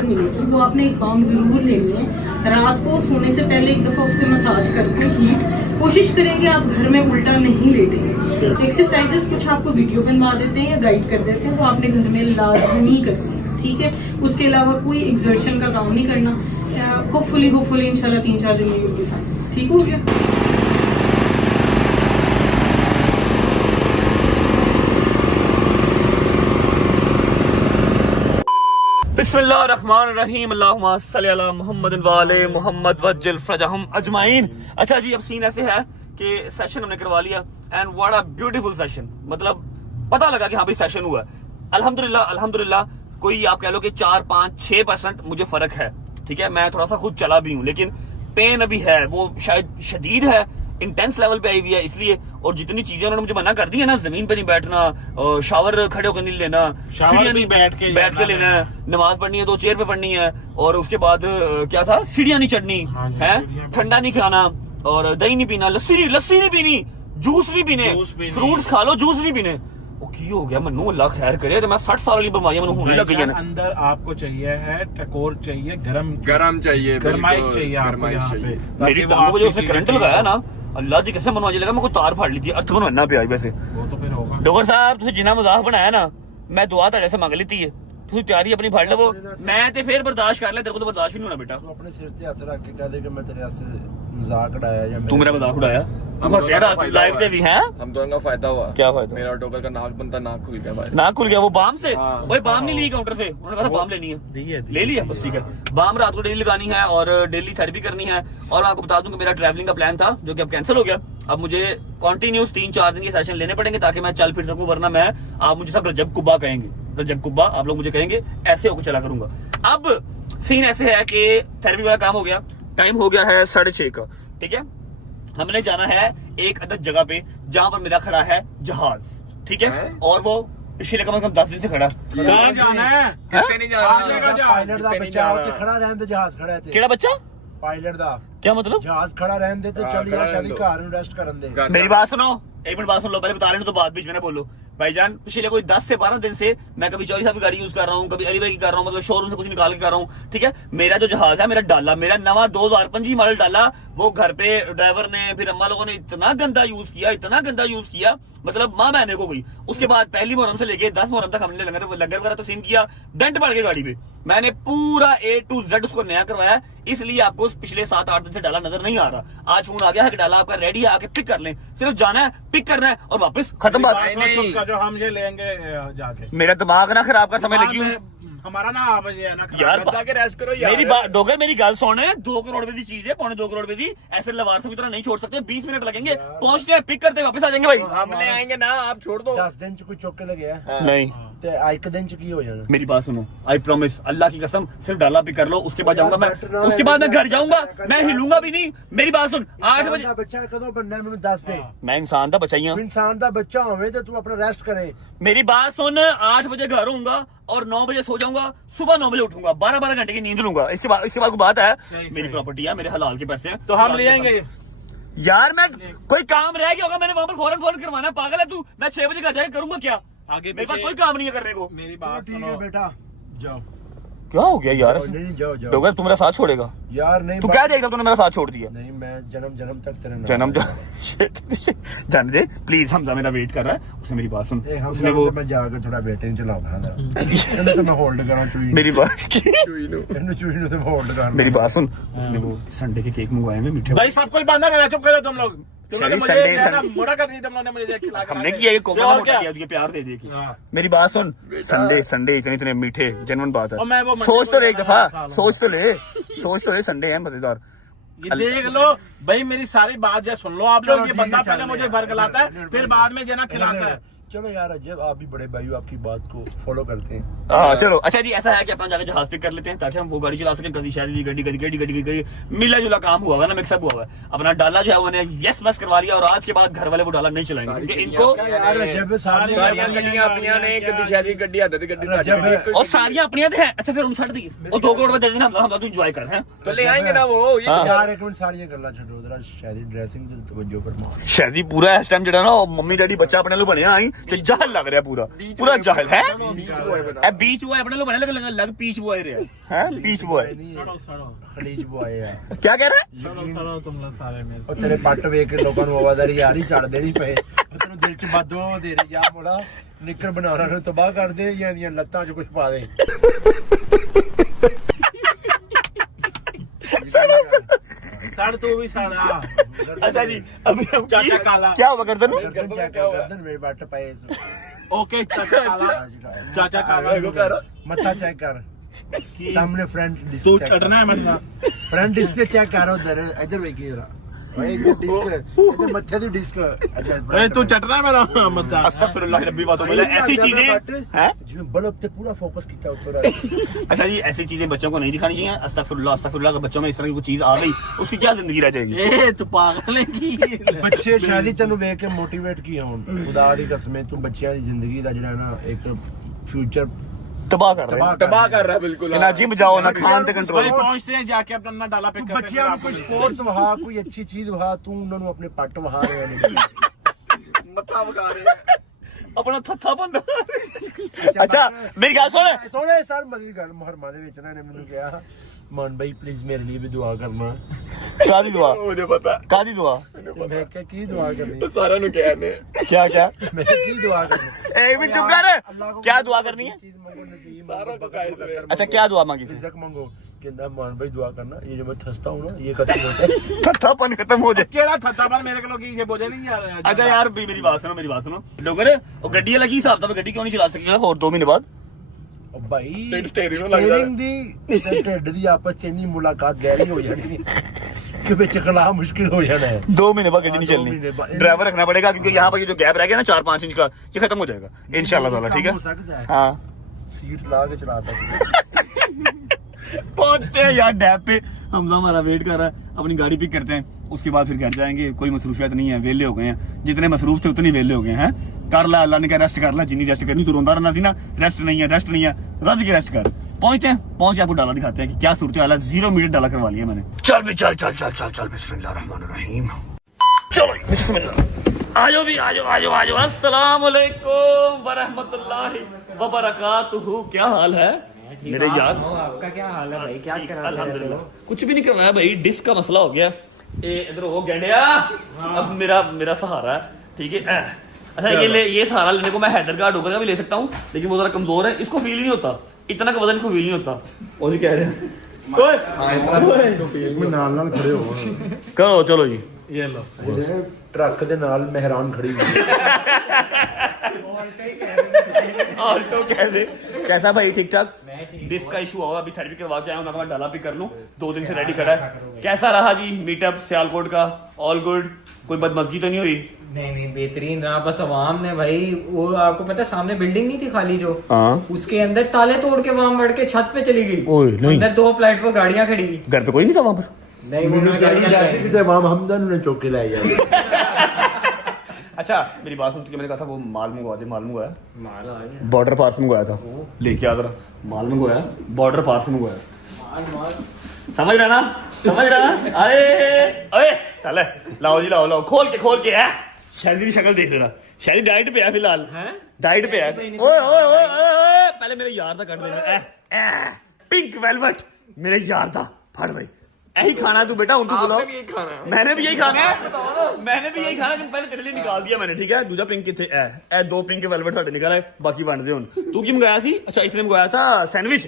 तो आपने एक बाम जरूर लेनी है, रात को सोने से पहले एक दफा उससे मसाज करके हीट कोशिश करेंगे आप घर में उल्टा नहीं लेटेंगे। एक्सरसाइजेस कुछ आपको वीडियो बनवा देते हैं या गाइड कर देते हैं, वो आपने घर में लाजमी करनी है, ठीक है। उसके अलावा कोई एक्सर्शन का काम नहीं करना। होपफुली इंशाल्लाह 3-4 दिन में you'll be fine। ठीक हो गया? बिस्मिल्लाहिर्रहमानिर्रहीम, अल्लाहुम्मा सल्ली अला मुहम्मद व आले मुहम्मद वज्जिल फरजहम अजमाइन। अच्छा जी, अब सीन ऐसे है कि सेशन हमने करवा लिया and what a beautiful session. मतलब पता लगा कि हाँ भाई सेशन हुआ। अल्हम्दुलिल्लाह कोई आप कह लो कि 4-5-6% मुझे फर्क है, ठीक है। मैं थोड़ा सा खुद चला भी हूँ, लेकिन पेन अभी है, वो शायद शदीद है, इंटेंस लेवल पे आई हुई है इसलिए। और जितनी चीजें उन्होंने मुझे मना कर दी है ना, जमीन पे नहीं बैठना, शावर खड़े होकर नहीं लेना, सीढ़ियां नहीं बैठ के लेना है, नमाज पढ़नी है तो चेयर पे पढ़नी है, और उसके बाद क्या था, सीढ़ियां नहीं चढ़नी है, ठंडा नहीं खाना, और दही नहीं पीना, लस्सी नहीं पीनी, जूस नहीं पीने, फ्रूट्स खा लो, जूस नहीं पीने। की हो गया मनु, अल्लाह खैर करे। तो मैं 60 साल वाली बीमारियां मैंने होने लग गई है। अंदर आपको चाहिए है टकोर चाहिए, गरम चाहिए, गरमाइश चाहिए आपको यहाँ पे। मेरी टांगों को जो उसने करंट लगाया ना, अल्लाह जी कसम मनवा लगा मैं कोई तार फाड़ ली थी, अर्थ बनवाना पे आज। वैसे वो तो फिर होगा। डॉक्टर साहब तुझे जिन्ना मजाक बनाया ना, मैं दुआ तेरे से मांग ली है, तू तैयारी अपनी फाड़ लवो, मैं ते फिर बर्दाश्त कर ले, तेरे को तो बर्दाश्त भी नहीं होना बेटा। तू अपने सिर ते हथ रख के कह दे कि मैं तेरे वास्ते मजाक उड़ाया या तू मेरा मजाक उड़ाया, लाइव पे भी है। हम दोनों का फायदा हुआ। क्या फायदा? मेरा टोकर का नाक बनता, नाक खुल गया भाई। नाक खुल गया, वो बाम से। हाँ। वही बाम नहीं ली काउंटर से, उन्होंने कहा था बाम लेनी है, ले लिया बस, ठीक है। बाम रात को डेली लगानी है और डेली थेरेपी करनी है। और मैं आपको बता दूं कि मेरा ट्रैवलिंग का प्लान था जो कि अब कैंसिल हो गया। अब मुझे कंटिन्यूस 3-4 दिन के सेशन लेने पड़ेंगे ताकि मैं चल फिर सकूं, वरना मैं, आप मुझे सब रजब कुब्बा कहेंगे, रजब कुब्बा आप लोग मुझे कहेंगे, ऐसे होकर चला करूंगा। अब सीन ऐसे है कि थेरेपी वाला काम हो गया, टाइम हो गया है 6:30 का, ठीक है। हमने जाना है एक अदद जगह पे जहां पर मेरा खड़ा है जहाज, ठीक है। और वो पिछले कम से कम 10 दिन से खड़ा। कहाँ जाना है? कितने नहीं जा रहा, पायलट दा बच्चा उत्ते खड़ा रहन ते जहाज खड़ा है। केड़ा बच्चा? ਪਾਇਲਟ ਦਾ क्या मतलब? ਜਹਾਜ਼ ਖੜਾ ਰਹਿਣ ਦੇ ਤੇ हाँ, ਚੱਲ ਯਾਰ खड़ा शादी रहने दो। ਘਰ ਨੂੰ ਰੈਸਟ ਕਰਨ ਦੇ मेरी बात सुनो, एक मिनट बात सुन लो, पहले बता रहे तो बाद बीच में ना बोलो। भाईजान पिछले कोई 10 से 12 दिन से मैं कभी चौरी साहब की गाड़ी यूज कर रहा हूँ, कभी अली भाई की कर रहा हूँ, मतलब शोरूम से कुछ निकाल के कर रहा हूँ, ठीक है। मेरा जो जहाज है, मेरा डाला, मेरा नवा 2025 मॉडल डाला, वो घर पे ड्राइवर ने फिर अम्मा लोगों ने इतना गंदा यूज किया, इतना गंदा यूज किया, मतलब माँ बहने को गई। उसके बाद पहली मुहर्रम से लेके 10 मुहर्रम तक हमने लंगर वगैरह तकसीम किया, डेंट पड़ गई गाड़ी पे। मैंने पूरा A to Z उसको नया करवाया, इसलिए आपको पिछले 7-8 दिन से डाला नजर नहीं आ रहा। आज फोन आ गया है कि डाला आपका रेडी है, आके पिक कर लें। सिर्फ जाना है, पिक करना है और वापस खत्म बात। जो हम ये लेंगे जाके मेरा दिमाग ना खराब कर, समय लगी हूँ हमारा ना आप ये ना यार। जाके रेस्ट करो यार। मेरी बात डोगर, मेरी गल सुन, 2 करोड़ रुपए की चीज है, 2.25 करोड़ रुपए की, ऐसे लवार की तरह नहीं छोड़ सकते। 20 मिनट लगेंगे, पहुंचते हैं, पिक करते हैं, वापस आ जाएंगे भाई। हम ले आएंगे ना, आप छोड़ दो। 10 ਦਿਨ ਚ ਕੋਈ ਚੁੱਕ ਕੇ ਲਗਿਆ नहीं, ਤੇ ਇੱਕ ਦਿਨ ਚ ਕੀ ਹੋ ਜਾਣਾ मेरी बात सुनो, आई प्रॉमिस, अल्लाह की कसम, सिर्फ डाला पिक कर लो, उसके बाद जाऊंगा मैं, उसके बाद मैं घर जाऊंगा, मैं हिलूंगा भी नहीं। मेरी बात सुन, 8 ਦਾ बजे ਬੱਚਾ ਕਦੋਂ ਬਣਨਾ ਹੈ ਮੈਨੂੰ ਦੱਸ ਦੇ मैं इंसान था बचाइया। ਤੂੰ ਇਨਸਾਨ ਦਾ ਬੱਚਾ ਹੋਵੇਂ ਤੇ ਤੂੰ ਆਪਣਾ ਰੈਸਟ ਕਰੇ मेरी बात सुन, 8 बजे घर होऊंगा और 9 बजे सो जाऊंगा, सुबह 9 बजे उठूंगा, 12 घंटे की नींद लूंगा। इसके बाद कोई बात है, मेरी प्रॉपर्टी है, मेरे हलाल के पैसे हैं, तो हम ले आएंगे यार। मैं कोई काम रह गया होगा, मैंने वहां पर फौरन करवाना है, पागल है तू। मैं 6 बजे घर जाके करूंगा क्या? आगे मेरे पास पीछे- कोई काम नहीं है करने को। मेरी ਚਲੋ बात ਠੀਕ सुनो ਹੈ बेटा जाओ क्या हो गया यार? नहीं नहीं जाओ जाओ डोगर तू मेरा साथ छोड़ेगा? यार नहीं तू क्या देगा, तूने मेरा साथ छोड़ दिया? नहीं मैं जन्म तक तेरे नाल जन्म जाने दे प्लीज, हमजा मेरा वेट कर रहा है। उसने मेरी बात सुन, ए हम उसने वो मैं जाकर थोड़ा बेटे ने चलाऊंगा ना ਇਹਨੂੰ ਤਾਂ ਮੈਂ ਹੋਲਡ ਕਰਾਂ ਚੂਈ मेरी बात ਇਹਨੂੰ ਚੂਈ ਨੂੰ ਤੇ ਮੈਂ ਹੋਲਡ ਕਰਾਂ मेरी बात सुन, उसने वो संडे के केक मंगवाए हैं मीठे। भाई सब कुछ बांधा करा, चुप करो तुम लोग। तुम लोग ने मुझे संडे- ज्यादा मोटा कर दिया, तुम लोग ने मुझे खिला के हमने लाके। किया ये कोमा और मोटा क्या? किया, तुझे प्यार दे दिए। हाँ। मेरी बात सुन, संडे इतने मीठे, जेन्युइन बात और मैं है। वो मंडे सोच को तो ले एक खा दफा, लूंगा। सोच तो ले, संडे है मजेदार। ये देख लो भाई, मेरी सारी बात जो सुन लो आप लोग। ये बंदा पहले मुझे वर्गलाता है, फिर बाद में जो ना खिलाता है। चलो यार अजब, आप भी बड़े भाई हो, आपकी बात को फॉलो करते हैं। हाँ चलो, अच्छा जी, ऐसा है कि अपना जाकर जहाज पिक कर लेते हैं ताकि हम वो गाड़ी चला सकें। कभी शायद गड्डी मिला जुला काम हुआ है ना, मिक्सअप हुआ है। अपना डाला जो है उन्हें यस बस करवा लिया, और आज के बाद घर वाले वो डाला नहीं चलाएंगे क्योंकि इनको यार रजब सारी सारियां गड्डियां अपनियां ने, एक दिशा दी गड्डी आदत गड्डी रजब और सारियां अपनी है। अच्छा फिर उन छड़ दी और 2 करोड़ रुपए दे देना, हम तू एंजॉय कर हैं। तो ले आएंगे ना वो। ये हाँ। यार एक मिनट सारी गल्ला छोड़ो जरा, शादी ड्रेसिंग ते तवज्जो फरमाओ। शायद पूरा इस टाइम जड़ा ना मम्मी डैडी बच्चा अपने लो बने आई ते जाहल लग रहा पूरा जाहल है। बीच बॉय अपने लो बने लग पीच बॉय रहा है, पीच बॉय खलीज बॉय है क्या कह रहा है? तुम लोग सारे मेरे ਉਹ ਤੇਰੇ ਪੱਟ ਵੇਖ ਕੇ ਲੋਕਾਂ ਨੂੰ ਆਵਾਜ਼ਾਰੀ ਯਾਰ ਹੀ ਛੱਡ ਦੇਣੀ ਪਏ। ਉਹ ਤੈਨੂੰ ਦਿਲ ਚ ਬਾਦੋ ਦੇ ਰਹੀ ਆ ਮੋੜਾ ਨਿੱਕਰ ਬਣਾਉਣਾ ਨੂੰ ਤਬਾਹ ਕਰ ਦੇ, ਜਾਂ ਦੀਆਂ ਲੱਤਾਂ 'ਚ ਕੁਝ ਪਾ ਦੇ। सड़ तू भी सड़ा। अच्छा जी, अभी हम चाचा काला। क्या हुआ गर्दन में? गर्दन चेक कर, गर्दन में पट्ट पाए ओके चाचा काला, चाचा काला। मत्था चेक कर, सामने फ्रंट तू चढ़ना है मतलब। फ्रंट डिस्क चेक कर, उधर इधर ਵੇਖੀ ਜਰਾ ਓਏ ਇਹ डिस्क ਇਹਦੇ ਮੱਥੇ ਦੀ डिस्क। अरे तू चटना है मेरा मतलब। अस्तगफिरुल्लाह रब्बी बातों में ऐसी चीजें हैं। जिਵੇਂ बल्ब ਤੇ पूरा फोकस ਕੀਤਾ ਉੱਪਰ। अच्छा जी, ऐसी चीजें बच्चों को नहीं दिखानी चाहिए। अस्तगफिरुल्लाह, अगर बच्चों में इस तरह की कोई चीज आ गई उसकी क्या जिंदगी रह जाएगी? ए तू पागल है की? ਬੱਚੇ ਸ਼ਾਇਦ ਤੈਨੂੰ ਵੇਖ ਕੇ ਮੋਟੀਵੇਟ ਕੀ ਹੋਣ। ਖੁਦਾ ਦੀ ਕਸਮ, ਤੂੰ ਬੱਚਿਆਂ ਦੀ ਜ਼ਿੰਦਗੀ ਦਾ ਜਿਹੜਾ ਨਾ ਇੱਕ ਫਿਊਚਰ तबाह कर रहे हैं। तबाह कर रहा है बिल्कुल। ना जिम जाओ ना खान से कंट्रोल। भाई पहुंचते हैं जाके अपना डाला पिक करते हैं। ਬੱਚਿਆਂ ਨੂੰ ਕੋਈ ਸਪੋਰट्स ਵਹਾ, ਕੋਈ ਅੱਛੀ ਚੀਜ਼ ਵਹਾ, ਤੂੰ ਉਹਨਾਂ ਨੂੰ ਆਪਣੇ ਪੱਟ ਵਹਾ ਰਿਹਾ ਨਹੀਂ। मत्था बगा रहे हैं। अपना थत्था बंद। अच्छा मेरी गल सुन, ਸੋਹਣੇ ਸਰ ਮਜ਼ੇ ਗੱਲ ਮੁਹਰਮਾ ਦੇ ਵਿੱਚ ਇਹਨਾਂ ਨੇ ਮੈਨੂੰ ਕਿਹਾ मान भाई प्लीज मेरे लिए भी दुआ करना। कादी दुआ? मुझे पता। कादी दुआ? मैं क्या की दुआ करनी? सारा नु कहने क्या मैं की दुआ करनी? एक मिनट चुप कर, क्या दुआ करनी है? चीज मांगो नसीब सारा को कायदे। अच्छा क्या दुआ मांगी? रिज़्क मांगो। कहता मान भाई दुआ करना, ये जो मैं थसता हूँ ना ये खत्म होता है। थत्थापन खत्म हो जाए। केड़ा थत्थापन मेरे को की बोझे नहीं आ रहा। अच्छा यार मेरी बात सुनो डोगर, वो गड्डी वाला की हिसाब था, गड्डी क्यों नहीं चला सकेगा और 2 महीने बाद? ਉਹ ਭਾਈ स्टेरिंग ਨੂੰ ਲੱਗਦਾ ਸਟੀਅਰਿੰਗ ਦੀ ਤੇ ਢਿੱਡ ਦੀ ਆਪਸ ਚ ਇੰਨੀ ਮੁਲਾਕਾਤ ਗਹਿਰੀ ਹੋ ਜਾਣੀ ਕਿ ਵਿੱਚ ਖਲਾ ਮੁਸ਼ਕਿਲ ਹੋ जाना है। 2 महीने बाद गड्डी नहीं 2 महीने चलनी, बाद। ड्राइवर रखना पड़ेगा क्योंकि यहाँ पर ये जो गैप रह गया ना 4-5 इंच का, ये खत्म हो जाएगा इंशाल्लाह ताला। ठीक हो है सकता है। हाँ, सीट ला के चला सकते। पहुंचते हैं यार डैब पे। हमजा हमारा वेट कर रहा है, अपनी गाड़ी पिक करते हैं, उसके बाद फिर घर जाएंगे। कोई मसरूफियत नहीं है, वेले हो गए हैं, जितने मसरूफ थे उतने वेले हो गए हैं। कर ला, अल्लाह ने कहा रेस्ट कर ला, जिन्नी रेस्ट करनी, तू रोंदा रहना सी ना, रेस्ट नहीं है, रज के रेस्ट कर। पहुंचते हैं, पहुंच आपको डाला दिखाते हैं कि क्या सूरत हाल है। 0 मीटर डाला करवा लिया मैंने। चल भी चल चल चल चल चल बिस्मिल्लाहिर्रहमानिर्रहीम। चलो बिस्मिल्लाह। आजो भी आजो आजो आजो। अस्सलाम वालेकुम व रहमतुल्लाहि व बरकातुहू। क्या हाल है मेरे यार? आपका क्या हाल है भाई? क्या कर रहे हो? अल्हम्दुलिल्लाह। कुछ भी नहीं करवाया भाई, डिस्क का मसला हो गया। इधर हो गंडिया, अब मेरा सहारा है, ठीक है। अच्छा ये सहारा लेने को मैं हैदरगार्ड होकर का भी ले सकता हूँ, लेकिन वो जरा कमजोर है, इसको फील नहीं होता, इतना का वजन इसको फील नहीं होता। और जी कह रहे हैं नाल खड़े हो कहो चलो जी ये लो ट्रक ਦੇ ਨਾਲ ਮਹਿਰਾਨ खड़ी हुई। ऑल्टो कह दे। कैसा भाई? ठीक ठाक। डिस्क का इशू हुआ, अभी थेरेपी करवा के आया हूं, मैं डाला भी कर लूं। 2 दिन से रेडी खड़ा है। कैसा रहा जी मीटअप सियालकोट का? All good? कोई बदमजगी तो नहीं हुई? नहीं बेहतरीन रहा। बस आवाम ने भाई, वो आपको पता है सामने बिल्डिंग नहीं थी खाली जो, उसके अंदर ताले तोड़ के वहां बढ़ के छत पे चली गई। अंदर 2 फ्लैट पर गाड़ियां खड़ी हुई। घर पे कोई नहीं था वहां पर? नहीं वो गाड़ियां इमाम हमदन ने चौक के लाया। अच्छा मेरी बात सुन, मैंने कहा था वो माल मंगवा दे। माल मंगवाया? माल आ गया। बॉर्डर पार से मंगवाया था, लेके आ जरा। माल मंगवाया, बॉर्डर पार से मंगवाया। समझ रहा ना? समझ रहा ना? अरे चल लाओ जी लाओ खोल के है। शादी की शक्ल देख रहा, शादी डाइट पे है फिलहाल। डाइट पे है। ओए पहले मेरे यार का कट दे। पिंक वेलवेट मेरे यार का फट भाई। यही खाना तू बेटा, तू बोलो। मैंने भी यही खाना है, लेकिन पहले तेरे लिए निकाल दिया मैंने, ठीक है। दूसरा पिंक किथे है? 2 पिंक वेलवेट साडे निकल आए, बाकी वंड दे हुन। तू की मंगाया सी? अच्छा इसने मंगाया था सैंडविच।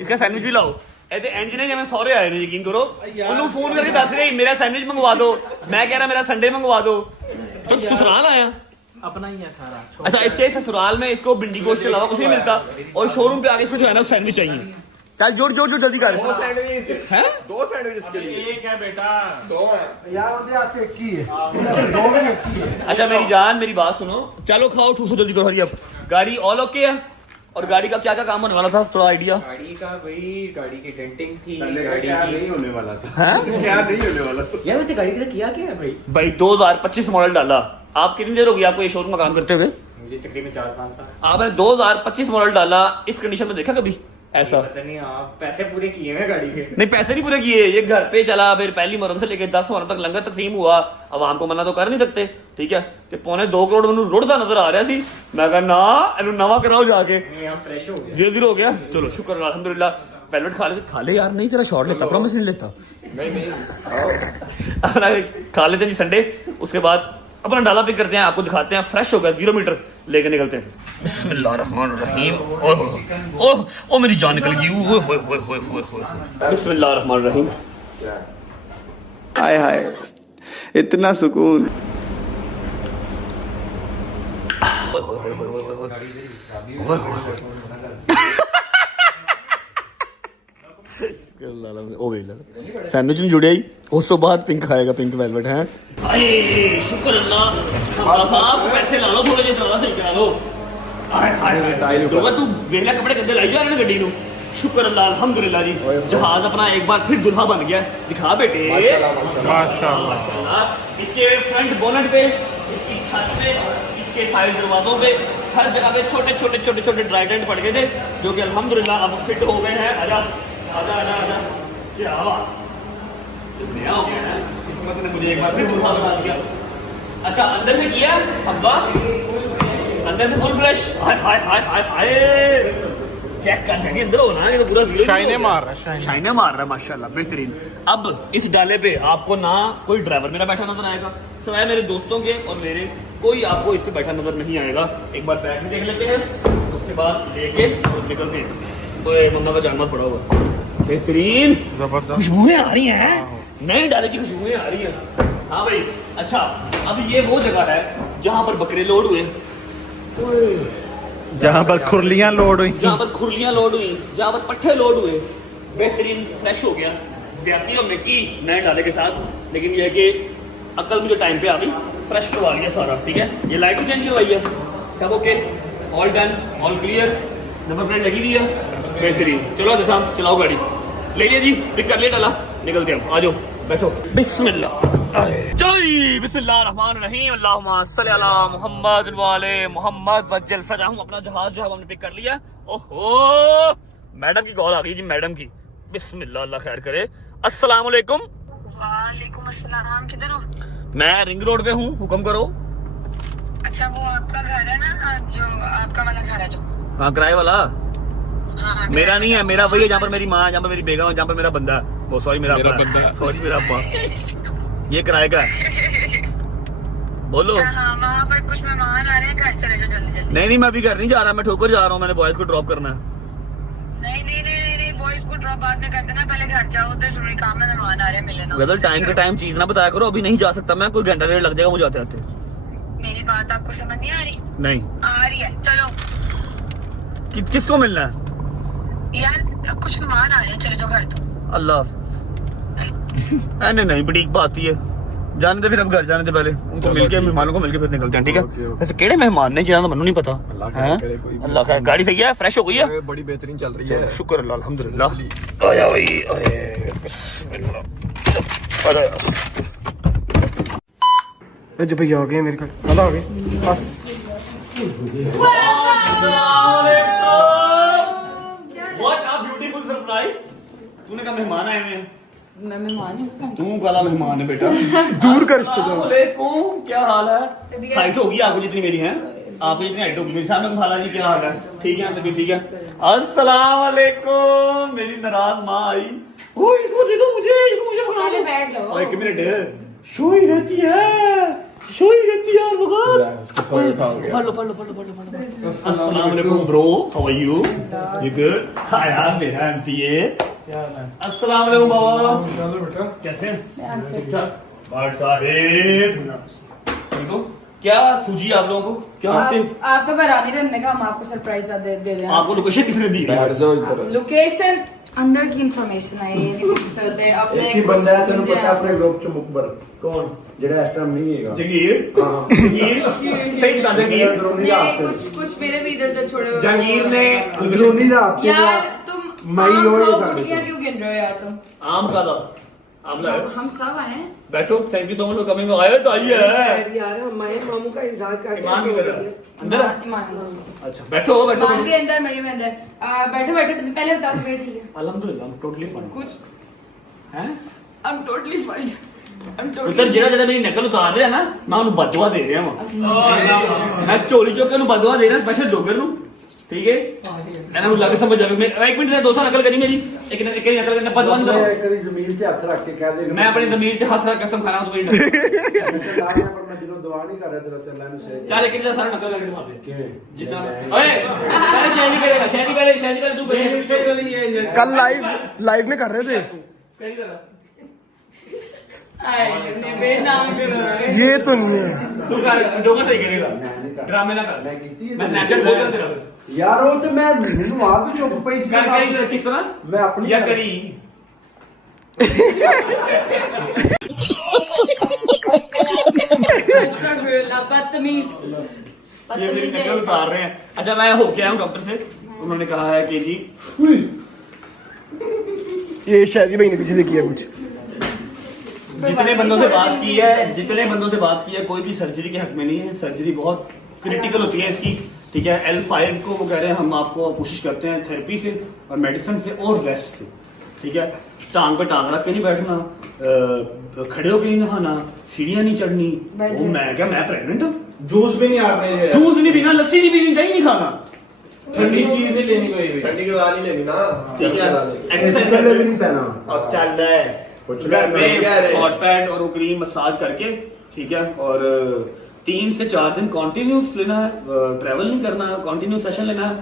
इसका सैंडविच भी लाओ। ऐसे इंज ने जिवें सौरे आए ने, यकीन करो। उन्होंने फोन करके दस रही मेरा सैंडविच मंगवा दो, मैं कह रहा मेरा संडे मंगवा दो। तो ससुराल आया अपना ही है सारा। अच्छा इसके ससुराल में इसको भिंडी गोश्त के अलावा कुछ नहीं मिलता, और शोरूम पे आगे इसको जो है ना सैंडविच चाहिए। चल जोड़ जल्दी कर। 2 सैंडविच है? 2 सैंडविच के लिए एक है बेटा, 2 है यार उनके वास्ते एक ही है, 2 भी अच्छी है। अच्छा मेरी जान मेरी बात सुनो, चलो खाओ ठूसो जल्दी करो। हरी अब गाड़ी ऑल ओके है? और गाड़ी का क्या काम होने वाला था, थोड़ा आइडिया? गाड़ी का भाई, गाड़ी की डेंटिंग थी, गाड़ी नहीं होने वाला था। हैं? क्या नहीं होने वाला था यार वैसे गाड़ी का किया क्या है भाई? 2025 मॉडल डाला। आप कितनी देर होगी आपको ये शोरूम में काम करते हुए? मुझे तकरीबन 4-5 साल। आपने 2025 मॉडल डाला, इस कंडीशन में देखा कभी ऐसा? पता नहीं, आप पैसे पूरे किए हैं गाड़ी के? नहीं पैसे नहीं पूरे किए, ये घर पे चला, फिर पहली मुहर्रम से लेके 10 मुहर्रम तक लंगर तकसीम हुआ। अब आम को मना तो कर नहीं सकते, ठीक है। ते 2.25 करोड़ मैनू रुड़दा नजर आ रहा सी। मैं कहा ना इन्हू नवा कराओ जाके। यहाँ फ्रेश हो गया। 0-0 हो गया। चलो शुक्र अल्हम्दुलिल्लाह। वेलवेट खा ले यार। नहीं तेरा शॉर्ट लेता, प्रॉमिस नहीं लेता। नहीं खा लेते जी संडे, उसके बाद अपना डाला पिक करते हैं, आपको दिखाते हैं। फ्रेश हो गया, 0 मीटर लेके निकलते हैं। बिस्मिल्लाहिर्रहमानिर्रहीम। ओह मेरी जान निकल गई। बिस्मिल्लाहिर्रहमानिर्रहीम। हाय हाय इतना सुकून। सैंडविच नहीं जुड़िया ही, उस तो बाद पिंक खाएगा, पिंक वेलवेट है। अरे शुक्र अल्लाह साहब, पैसे ला लो थोड़े, ज्यादा सही करा लो। तू वेला कपड़े गंदे लाई जा रहे गड्डी नू। शुक्र अल्लाह अल्हम्दुलिल्लाह जी, जहाज अपना एक बार फिर दुल्हा बन गया। दिखा बेटे माशाल्लाह। इसके फ्रंट बोनट पे, इसकी छत पे, इसके साइड दरवाजों पे, हर जगह पे छोटे ड्राई पड़ गए थे, जो कि अल्हम्दुलिल्लाह अब फिट हो गए हैं। आजा क्या नया हो गया है, किस्मत ने मुझे एक बार फिर दूल्हा बना दिया। अच्छा अंदर से किया अब्बा, अंदर से फुल फ्रेश। हाय चेक कर सके अंदर होना, ये तो पूरा शाइने मार रहा है माशाल्लाह, बेहतरीन। अब इस डाले पे आपको ना कोई ड्राइवर मेरा बैठा नजर आएगा, सिवाय मेरे दोस्तों के और मेरे, कोई आपको इस पे बैठा नजर नहीं आएगा। एक बार बैठ के देख लेते हैं, उसके बाद लेके निकलते हैं। तो मम्मा का जानवर पड़ा हुआ, बेहतरीन खुशबुएं आ रही हैं, नए डाले की खुशबुएं आ रही हैं। हाँ भाई अच्छा, अब ये वो जगह है जहाँ पर बकरे लोड हुए, जहाँ पर खुरलियाँ लोड हुई, जहाँ पर पट्ठे लोड हुए। बेहतरीन फ्रेश हो गया। ज्यादती हमने की नए डाले के साथ, लेकिन यह है कि अकल मुझे टाइम पे आ गई, फ्रेश करवा लिया सारा, ठीक है। ये लाइट भी चेंज करवाई है, सब okay, all done, all clear, number plate लगी हुई है, बेहतरीन। चलो साहब चलाओ गाड़ी, ले लिया जी, पिक कर लिया डाला, निकलते हैं। आ जाओ बैठो। बिस्मिल्लाह, चलो जी बिस्मिल्लाहिर्रहमानिर्रहीम। अल्लाहुम्मा सल्ली अला मुहम्मद व आले मुहम्मद वज्जल फरजाहum। अपना जहाज जो है हमने पिक कर लिया। ओहो मैडम की कॉल आ गई जी, मैडम की। बिस्मिल्लाह, अल्लाह खैर करे। अस्सलाम वालेकुम। वालेकुम अस्सलाम, किधर हो? मैं रिंग रोड पे हूँ, हुक्म करो। अच्छा, वो आपका घर है ना, जो आपका वाला घर है जो? हाँ, किराए वाला। हाँ, मेरा नहीं है, मेरा वही है जहाँ पर मेरी माँ, जहाँ पर मेरी बेगम है, जहाँ पर मेरा बंदा है। वो सॉरी, मेरा अब्बा, सॉरी मेरा अब्बा। ये किराए का है। बोलो। हाँ, वहाँ पर कुछ मेहमान आ रहे हैं, घर चले जाओ जल्दी जल्दी। नहीं, मैं अभी घर नहीं जा रहा, मैं ठोकर जा रहा हूँ, मैंने बॉयज को ड्रॉप करना है। नहीं, बॉयज को ड्रॉप बाद में कर देना, पहले घर जाओ, उधर जरूरी काम है, मेहमान आ रहे हैं, मिलना। वेदर टाइम के टाइम चीज ना बताया करो, अभी नहीं जा सकता मैं, कोई घंटा डेढ़ लग जाएगा मुझे आते आते। मेरी बात आपको समझ नहीं आ रही? नहीं आ रही है, चलो। किसको मिलना है? यार कुछ मेहमान आ रहे हैं, चले जाओ घर तो। अल्लाह। नहीं, बड़ी बात ही है, जाने दे फिर, अब घर जाने दे पहले, उनको मिलके, मेहमानों को मिलके फिर निकलते हैं, ठीक है? वैसे केड़े मेहमान ने जिन्होंने मैनू नहीं पता। अल्लाह खैर, गाड़ी सही है, फ्रेश हो गई है, बड़ी बेहतरीन चल रही है, शुक्र अल्लाह, अल्हम्दुलिल्लाह। आया भाई, आए बिस्मिल्लाह। जब भैया आ गए मेरे कल आ गए बस। What a beautiful surprise! तूने कहा मेहमान आए हुए हैं। मैं मेहमान हूँ। तू काला मेहमान है बेटा। दूर कर इसको। वालेकुम, क्या हाल है? हाइट होगी आपको जितनी मेरी है, आपको जितनी हाइट होगी मेरी। सामने खाला जी, क्या हाल है? ठीक है, तभी ठीक है। अस्सलाम वालेकुम। मेरी नाराज माँ आई। ओए इसको दे दो मुझे, इसको मुझे बना दो। बैठ जाओ। एक मिनट, सोई रहती है यार, पढ़ लो। अस्सलाम वालेकुम bro, how are you? You good? Hi यार, मेरा एमपीए। अस्सलाम वालेकुम बाबा, कैसे हैं? ठीक ठाक। बात साहिब, देखो क्या सूझी आप लोगों को, क्या से आप तो घर आने रहने का, हम आपको सरप्राइज दे रहे हैं। आपको लोकेशन किसने दी? बैठ जाओ इधर। लोकेशन अंदर की इंफॉर्मेशन है, ये नहीं पूछते होते अपने। एक ही बंदा है तेन पता अपने ग्रुप च मुकबर, कौन? जेड़ा इस टाइम नहीं हैगा। जंगीर। हां जंगीर सही बता। जंगीर कुछ मेरे भी इधर उधर छोड़े हुए। जंगीर ने अंदरूनी रात यार तुम मई आम लोए खाओ, साढ़े गुठलियाँ क्यों गिन रहे हो यार तुम? आम का था, आम लाए। हम सब आए हैं। बैठो, thank you so much for coming. आए तो आइए। यार हमारे मामू का इंतजार करके ईमान की तरह अंदर। ईमान। अच्छा बैठो ईमान भी अंदर, मरियम अंदर। बैठो, तुम पहले बताओ तुम्हें ठीक है? अल्हम्दुलिल्लाह, I'm totally fine। कुछ हैं? I'm totally fine। पुत्र जेड़ा मेरी नकल उतार रहे हैं ना, मैं उन्हें बदवा दे रहा हूं। मैं चोरी चौके नु बदवा दे रहा स्पेशल डोगर नु, ठीक है? मैंने उन लगे समझ जावे। मैं एक मिनट से दोस्तों नकल करी मेरी, एक नकल करने बदवा नहीं दो। तेरी ज़मीन पे हाथ रख के कह दे मैं अपनी ज़मीन पे हाथ रख के कसम खाना हूं, तो मेरी नकल पर मैं दिलों दुआ नहीं कर रहा तेरा से, अल्लाह ने सही। चल लेकिन सारा नकल करके दिखा दे किवें जितना। ओए पहले शायरी करेगा, शायरी पहले तू पहले सही वाली है। कल लाइव में कर रहे थे करी जरा। ये तो नहीं है। तू कर डोगर सही करेगा, ड्रामे ना कर। मैं स्नैपचैट खोल तेरा यार वो तो मैं मैनू आप चुप पई सी कर करी जरा किस तरह मैं अपनी या करी। ये मेरी नकल उतार रहे हैं। अच्छा मैं होके आया हूँ डॉक्टर से, उन्होंने कहा है कि जी ये शादी भाई ने पीछे से किया कुछ। जितने बंदों से बात की है कोई भी सर्जरी के हक में नहीं है। सर्जरी बहुत क्रिटिकल होती है इसकी, ठीक है? L5 को वो कह रहे हैं हम आपको कोशिश करते हैं थेरेपी से और मेडिसिन से और रेस्ट से, ठीक है? टांग पे टांग रख के नहीं बैठना, खड़े होके नहीं नहाना, सीढ़ियां नहीं चढ़नी। वो मैं प्रेग्नेंट हूँ, जूस भी नहीं आ रहे, जूस नहीं पीना, लस्सी नहीं पीनी, दही नहीं खाना, ठंडी चीज नहीं लेनी कोई भी, ठंडी की दवा नहीं लेनी ना, ठीक है? एक्सरसाइज भी नहीं पहना अब चल रहा है घर पे हॉट पैड और वो क्रीम मसाज करके, ठीक है? और 3 से 4 दिन कॉन्टिन्यूस लेना है, ट्रैवल नहीं करना है, कॉन्टिन्यूस सेशन लेना है।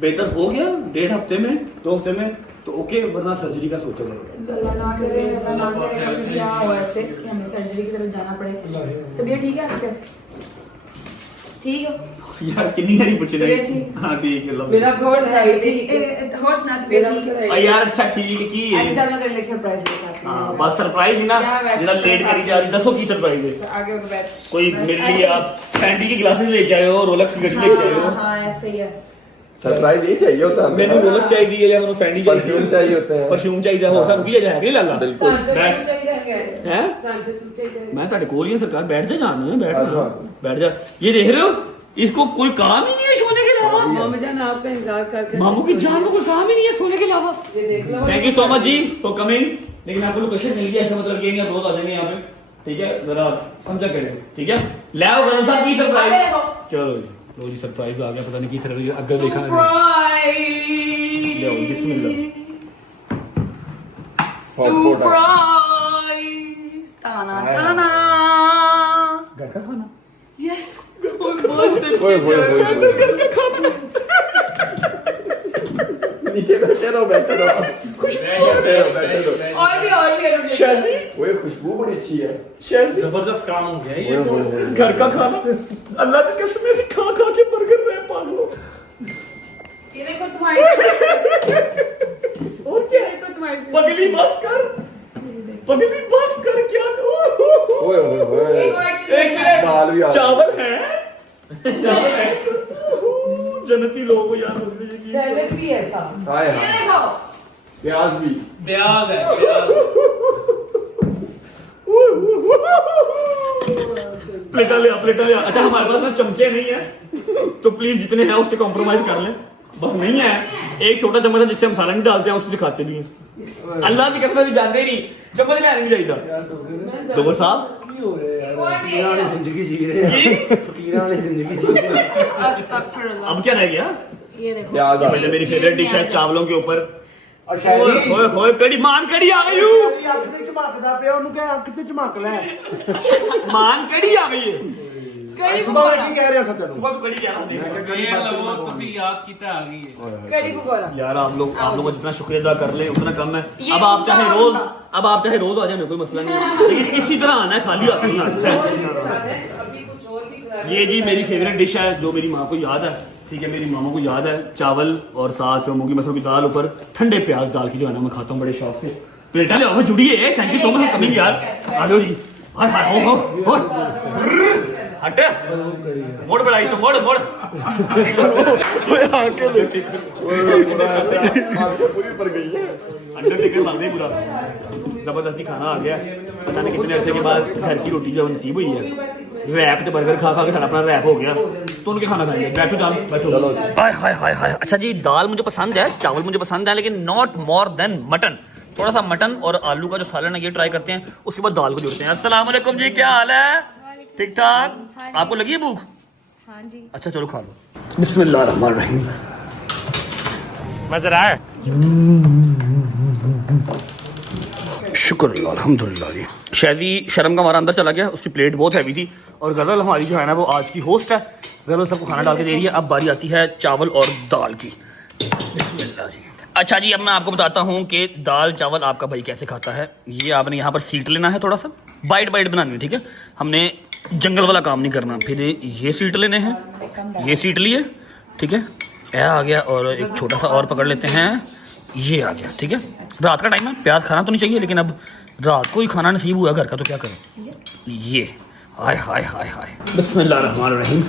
बेहतर हो गया 1.5 हफ्ते में, 2 हफ्ते में तो ओके, वरना सर्जरी का सोचा जाएगा। अल्लाह ना करे कभी क्या हो ऐसे कि हमें सर्जरी की तरफ जाना पड़े। तबीयत ठीक है आपकी? ठीक है यार कितनी सारी पूछे तबीयत ठीक? हाँ ठीक है मेरा हॉर्स ना तबीयत ठीक है यार। अच्छा ठीक है की एक्चुअली मैं तेरे सरप्राइज देता हूं। हाँ बस सरप्राइज ही ना, जेड़ा लेट करी जा रही, दसो की सरप्राइज है? आगे बैठ। कोई मेरे लिए आप फैंटी की ग्लासेस लेके आए हो, रोलेक्स की घड़ी लेके आए हो? हां ऐसे ही है। सरप्राइज ये चाहिए होता है। मैंने रोलेक्स चाहिए या मैंने फैंटी परफ्यूम चाहिए होता है, परफ्यूम चाहिए हो, सब की जाए है लाला। बिल्कुल हैं मैं ਤੁਹਾਡੇ ਕੋਲ ਹੀ ਹਾਂ सरकार, बैठ जा, जान बैठ जा। ये देख रहे हो, इसको कोई काम ही नहीं है सोने के अलावा। जान आपका इंतजार करके मामू की जान को कोई काम ही नहीं है सोने के अलावा। Thank you so much ji for coming. लेकिन आपको लोकेशन मिल गया, ऐसा मतलब ये नहीं आप रोज आ जाएंगे यहाँ पे, ठीक है? जरा समझा करें, ठीक है? ले आओ गजल साहब की सरप्राइज। चलो जी, लो जी सरप्राइज आ गया, पता नहीं की सरप्राइज अगर देखा ले आओ, बिस्मिल्लाह। सरप्राइज ताना ताना घर का खाना। यस नीचे बैठे रहो बैठे रहो और भी शादी वो खुशबू बड़ी अच्छी है। शादी जबरदस्त काम हो गया ये तो। घर का खाना, अल्लाह की कसम से खा खा के बर्गर रहे पागलों। ये देखो तुम्हारी और क्या ये देखो तुम्हारी पगली बस कर, पगली बस कर, क्या ओए ओए ओए एक और चीज एक मिनट, दाल भी आ चावल है, चावल है। जन्नती लोगों को यार मसले ये की सैलेड भी है साथ। हाय ये हाय देखो प्याज भी ब्याग है प्लेटा ले आ। अच्छा हमारे पास ना चमचे नहीं है, तो प्लीज जितने हैं उससे कॉम्प्रोमाइज कर लें। बस नहीं है, एक छोटा चम्मच है जिससे हम सालन डालते हैं, उससे खाते नहीं है। अल्लाह की कसम से जानते ही नहीं, चम्मच क्या नहीं चाहिए। डोबर साहब एक और भी है जिंदगी जी रहे हैं, फकीरां वाली जिंदगी जी रहे हैं। अस्तगफिरुल्लाह। अब क्या रह गया? ये देखो प्याज आ मतलब मेरी फेवरेट डिश है चावलों के ऊपर। और शायद ओए ओए कड़ी मान कड़ी आ गई हूँ, ਅੱਖ ਤੇ ਝਮਕਦਾ ਪਿਆ, ਉਹਨੂੰ ਕਹਿ ਅੱਖ ਤੇ ਝਮਕ ਲੈ। मान कड़ी आ गई है। कड़ी ਸੁਭਾ पकौड़ा ਕੀ ਕਹਿ ਰਿਹਾ ਸੀ ਤੈਨੂੰ? सुबह तो कड़ी क्या देख कड़ी पकौड़ा यार आप लोगों का जितना शुक्रिया अदा कर ले उतना कम है। ये अब आप चाहे उतना रोज होगा। अब आप चाहे रोज आ जाए, कोई मसला नहीं है, लेकिन इसी तरह आना है, खाली हाथ नहीं आना है। ये जी मेरी फेवरेट डिश है जो मेरी माँ को याद है, ठीक है? मेरी मामा को याद है। चावल और साथ मूंगी मसरों की दाल, ऊपर ठंडे प्याज डाल के जो है ना मैं खाता हूँ बड़े शौक से। प्लेटा ले आओ, जुड़ी है। Thank you so much coming यार। आ जाओ जी। हाय हाय हो हट मोड़ बढ़ाई तो मोड़ मोड़ पूरी पर गई है। अंडरटेकर बन गई पूरा। जबरदस्ती खाना आ गया, पता नहीं कितने अरसे के बाद घर की रोटी जो नसीब हुई है। रैप तो बर्गर खा खा के सारा अपना रैप हो गया, तो उनके खाना खाएंगे। बैठो जाओ बैठो। हाय हाय हाय हाय। अच्छा जी, दाल मुझे पसंद है, चावल मुझे पसंद है, लेकिन नॉट मोर देन मटन। थोड़ा सा मटन और आलू का जो सालन है ये ट्राई करते हैं, उसके बाद दाल को जोड़ते हैं। अस्सलाम वालेकुम जी, क्या हाल है? ठीक ठाक? आपको लगी है भूख? हाँ जी। अच्छा चलो खा लो। बिस्मिल्लाह रहमान रहीम। मजा आया? शुक्र अल्हम्दुलिल्लाह जी। शादी शर्म का हमारा अंदर चला गया, उसकी प्लेट बहुत हैवी थी। और गजल हमारी जो है ना वो आज की होस्ट है, गजल सबको खाना डाल के दे रही है। अब बारी आती है चावल और दाल की। बिस्मिल्लाह जी। अच्छा जी, अब मैं आपको बताता हूँ कि दाल चावल आपका भाई कैसे खाता है। ये आपने यहाँ पर सीट लेना है, थोड़ा सा बाइट बाइट बनानी है, ठीक है? हमने जंगल वाला काम नहीं करना। फिर ये सीट लेने हैं, ये सीट लिए, ठीक है? यह आ गया, और एक छोटा सा और पकड़ लेते हैं, ये आ गया, ठीक है? रात का टाइम है, प्याज खाना तो नहीं चाहिए, लेकिन अब रात को ही खाना नसीब हुआ घर का, तो क्या करें? ये हाय हाय हाय हाय। बिस्मिल्लाह रहमान रहीम।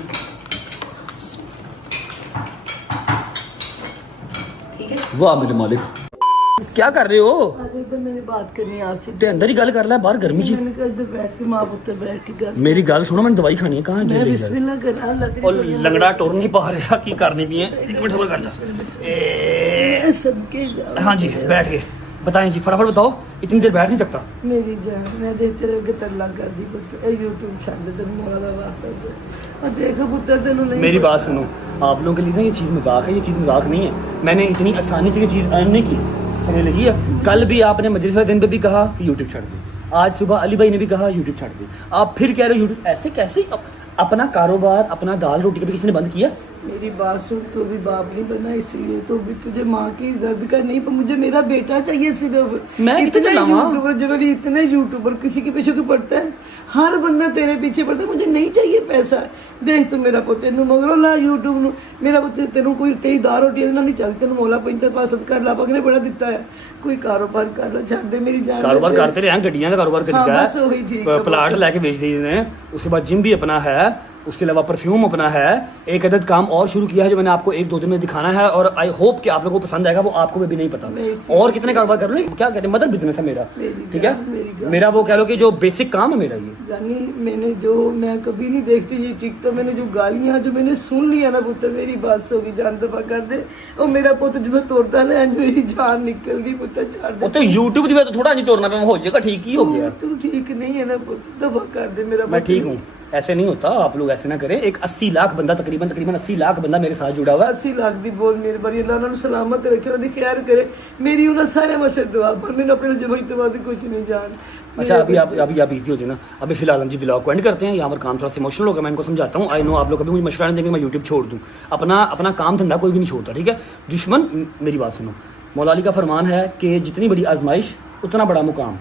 वाह मेरे मालिक, क्या कर रहे हो? अरे तो मैंने बात करनी है आपसे। ते अंदर ही गल कर ले, बाहर गर्मी जी। मैंने कहा इधर बैठ के माँ पुत्र बैठ के गल। मेरी गल सुनो, मैंने दवाई खानी है। कहाँ मैं बिस्मिल्लाह कर रहा अल्लाह तेरी और बड़ी लंगड़ा टोर नहीं पा रहा, की करनी भी है। एक मिनट सबर कर जा। मैं सदके जाऊं। हाँ जी बैठ गए, बताएं जी, फटाफट बताओ, इतनी देर बैठ नहीं सकता। मेरी जान, मैं देखते रह के तल्ला कर दी पुत्र। ए यूट्यूब छाड़ दे, तेरे मौला दा वास्ता दे। और देखो पुत्र तेनू नहीं मेरी बात सुनो, आप लोगों के लिए ना ये चीज़ मजाक है, ये चीज़ मजाक नहीं है। मैंने इतनी आसानी से ये चीज़ अर्न नहीं की, समझ लगी है? कल भी आपने मजलिस वाले दिन पे भी कहा कि यूट्यूब छाड़ दे, आज सुबह अली भाई ने भी कहा यूट्यूब छाड़ दे, आप फिर कह रहे हो यूट्यूब। ऐसे कैसे? अपना कारोबार, अपना दाल रोटी कभी किसी ने बंद किया? मेरी बात सुन, तू भी बाप नहीं बना, इसलिए तो भी तुझे माँ की दर्द का नहीं, पर मुझे मेरा बेटा चाहिए सिर्फ। मैं इतने कितने यूट्यूबर, जब अभी इतने यूट्यूबर किसी के पीछे क्यों पड़ता है? हर बंदा तेरे पीछे पड़ता है। मुझे नहीं चाहिए पैसा। देख तू मेरा पुत्र तेनू मगरों ला यूट्यूब नू, मेरा पुत्र तेनू कोई तेरी दाल रोटी नहीं चलती, तेनू मौला पैंतर पास सदका अल्लाह पाक ने बड़ा दिता है। कोई कारोबार कर ला, छाड़ दे मेरी जान। कारोबार करते रहे हैं, गड्डियां का कारोबार हाँ, करी बस वही ठीक है। प्लाट लेके बेच दिए ने, उसके बाद जिम भी अपना है, उसके अलावा परफ्यूम अपना है, एक अदद काम और शुरू किया है जो मैंने आपको 1-2 दिन में दिखाना है और आई होप कि आप लोगों को पसंद आएगा, वो आपको भी नहीं पता। और कितने कारोबार कर रहे हो, क्या कहते हैं, मदर बिजनेस है मेरा, ठीक है, मेरा वो कह लो कि जो बेसिक काम है मेरा ये। जानी मैंने जो मैं कभी नहीं देखती ये टिकटॉक, मैंने जो गालियां जो मैंने सुन लिया ना पुत्र, मेरी बात होगी जान दफा कर दे। और मेरा पुत्र जो तोड़ता ना मेरी जान निकल दी पुत्र, छाड़ दे। तो यूट्यूब की वजह तो थोड़ा नहीं तोड़ना पे हो जाएगा, ठीक ही हो गया। तू ठीक नहीं है ना पुत्र, दफा कर दे मेरा। मैं ठीक हूँ, ऐसे नहीं होता, आप लोग ऐसे ना करें। एक 80 लाख बंदा, तकरीबन 80 लाख बंदा मेरे साथ जुड़ा हुआ है। 80 लाख दी बहुत मेहरबानी, अल्लाह उन्हें सलामत रखे, उन्हें खैर करे। मेरी उन्हें सारे मसे दुआ पर मैंने अपने जब तो बात कुछ नहीं जान। अच्छा अभी आप इजी हो जाए ना, अभी फिलहाल हम जी व्लॉग को एंड करते हैं। यहाँ पर काम थोड़ा सा इमोशनल हो गया, मैं इनको समझाता हूँ। आई नो आप लोग कभी मुझे मशवरा नहीं देंगे मैं यूट्यूब छोड़ दूँ, अपना काम धंधा कोई भी नहीं छोड़ता, ठीक है। दुश्मन, मेरी बात सुनो, मौला अली का फरमान है कि जितनी बड़ी आजमाइश उतना बड़ा मुकाम।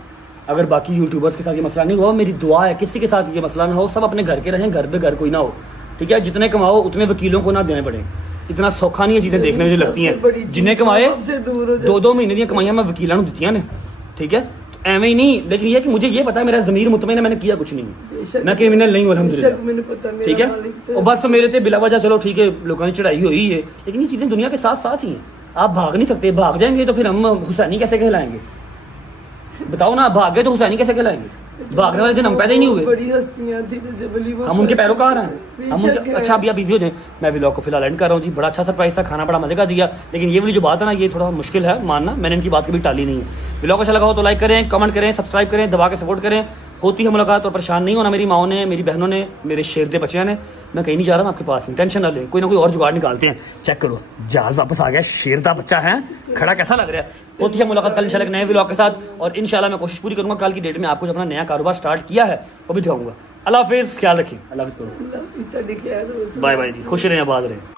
अगर बाकी यूट्यूबर्स के साथ ये मसला नहीं हुआ, मेरी दुआ है किसी के साथ ये मसला ना हो, सब अपने घर के रहें, घर पे घर कोई ना हो, ठीक है। जितने कमाओ उतने वकीलों को ना देने पड़े, इतना सौखा नहीं है चीजें देखने में जो लगती हैं। जिन्हें कमाए 2-2 महीने दी कमाइयां मैं वकीलों को दी ने, ठीक है। तो एवं ही नहीं, लेकिन ये कि मुझे ये पता है मेरा ज़मीर मुतमईन है, मैंने किया कुछ नहीं, मैं क्रिमिनल नहीं हूं अल्हम्दुलिल्लाह, ठीक है। और बस मेरे ते बिला वजह चलो ठीक है लोगों ने चढ़ाई हुई है, लेकिन ये चीजें दुनिया के साथ साथ ही हैं। आप भाग नहीं सकते, भाग जाएंगे तो फिर हम हुसैनी कैसे कहलाएंगे, बताओ ना। भाग गए तो हुसैनी कैसे कहलाएंगे, भागने वाले दिन हम पैदा ही नहीं हुए, बड़ी हस्तियां थी तो जबली वो हम उनके पैरोकार हैं, हम उनके। अच्छा अभी आप बिजी हो जाए, मैं व्लॉग को फिलहाल एंड कर रहा हूँ जी। बड़ा अच्छा सरप्राइज था, खाना बड़ा मजे का दिया, लेकिन ये वाली जो बात है ना ये थोड़ा मुश्किल है मानना, मैंने इनकी बात कभी टाली नहीं है। व्लॉग अच्छा लगा हो तो लाइक करें, कमेंट करें, सब्सक्राइब करें, दबा के सपोर्ट करें। होती है मुलाकात, और परेशान नहीं होना, मेरी माओ ने, मेरी बहनों ने, मेरे शेर दे बच्चे ने, मैं कहीं नहीं जा रहा हूँ आपके पास में, टेंशन ना लें, कोई ना कोई और जुगाड़ निकालते हैं। चेक करो जहाज वापस आ गया, शेर दा बच्चा है, खड़ा कैसा लग रहा है। होती है मुलाकात कल इंशाल्लाह एक नए व्लॉग के साथ, और इंशाल्लाह मैं कोशिश पूरी करूंगा कल की डेट में आपको जो अपना नया कारोबार स्टार्ट किया है वो भी दिखाऊंगा। अल्लाह हाफिज़, ख्याल रखिए, अल्लाह हाफिज़ करो, बाय बाय जी, खुश रहें, आबाद रहें।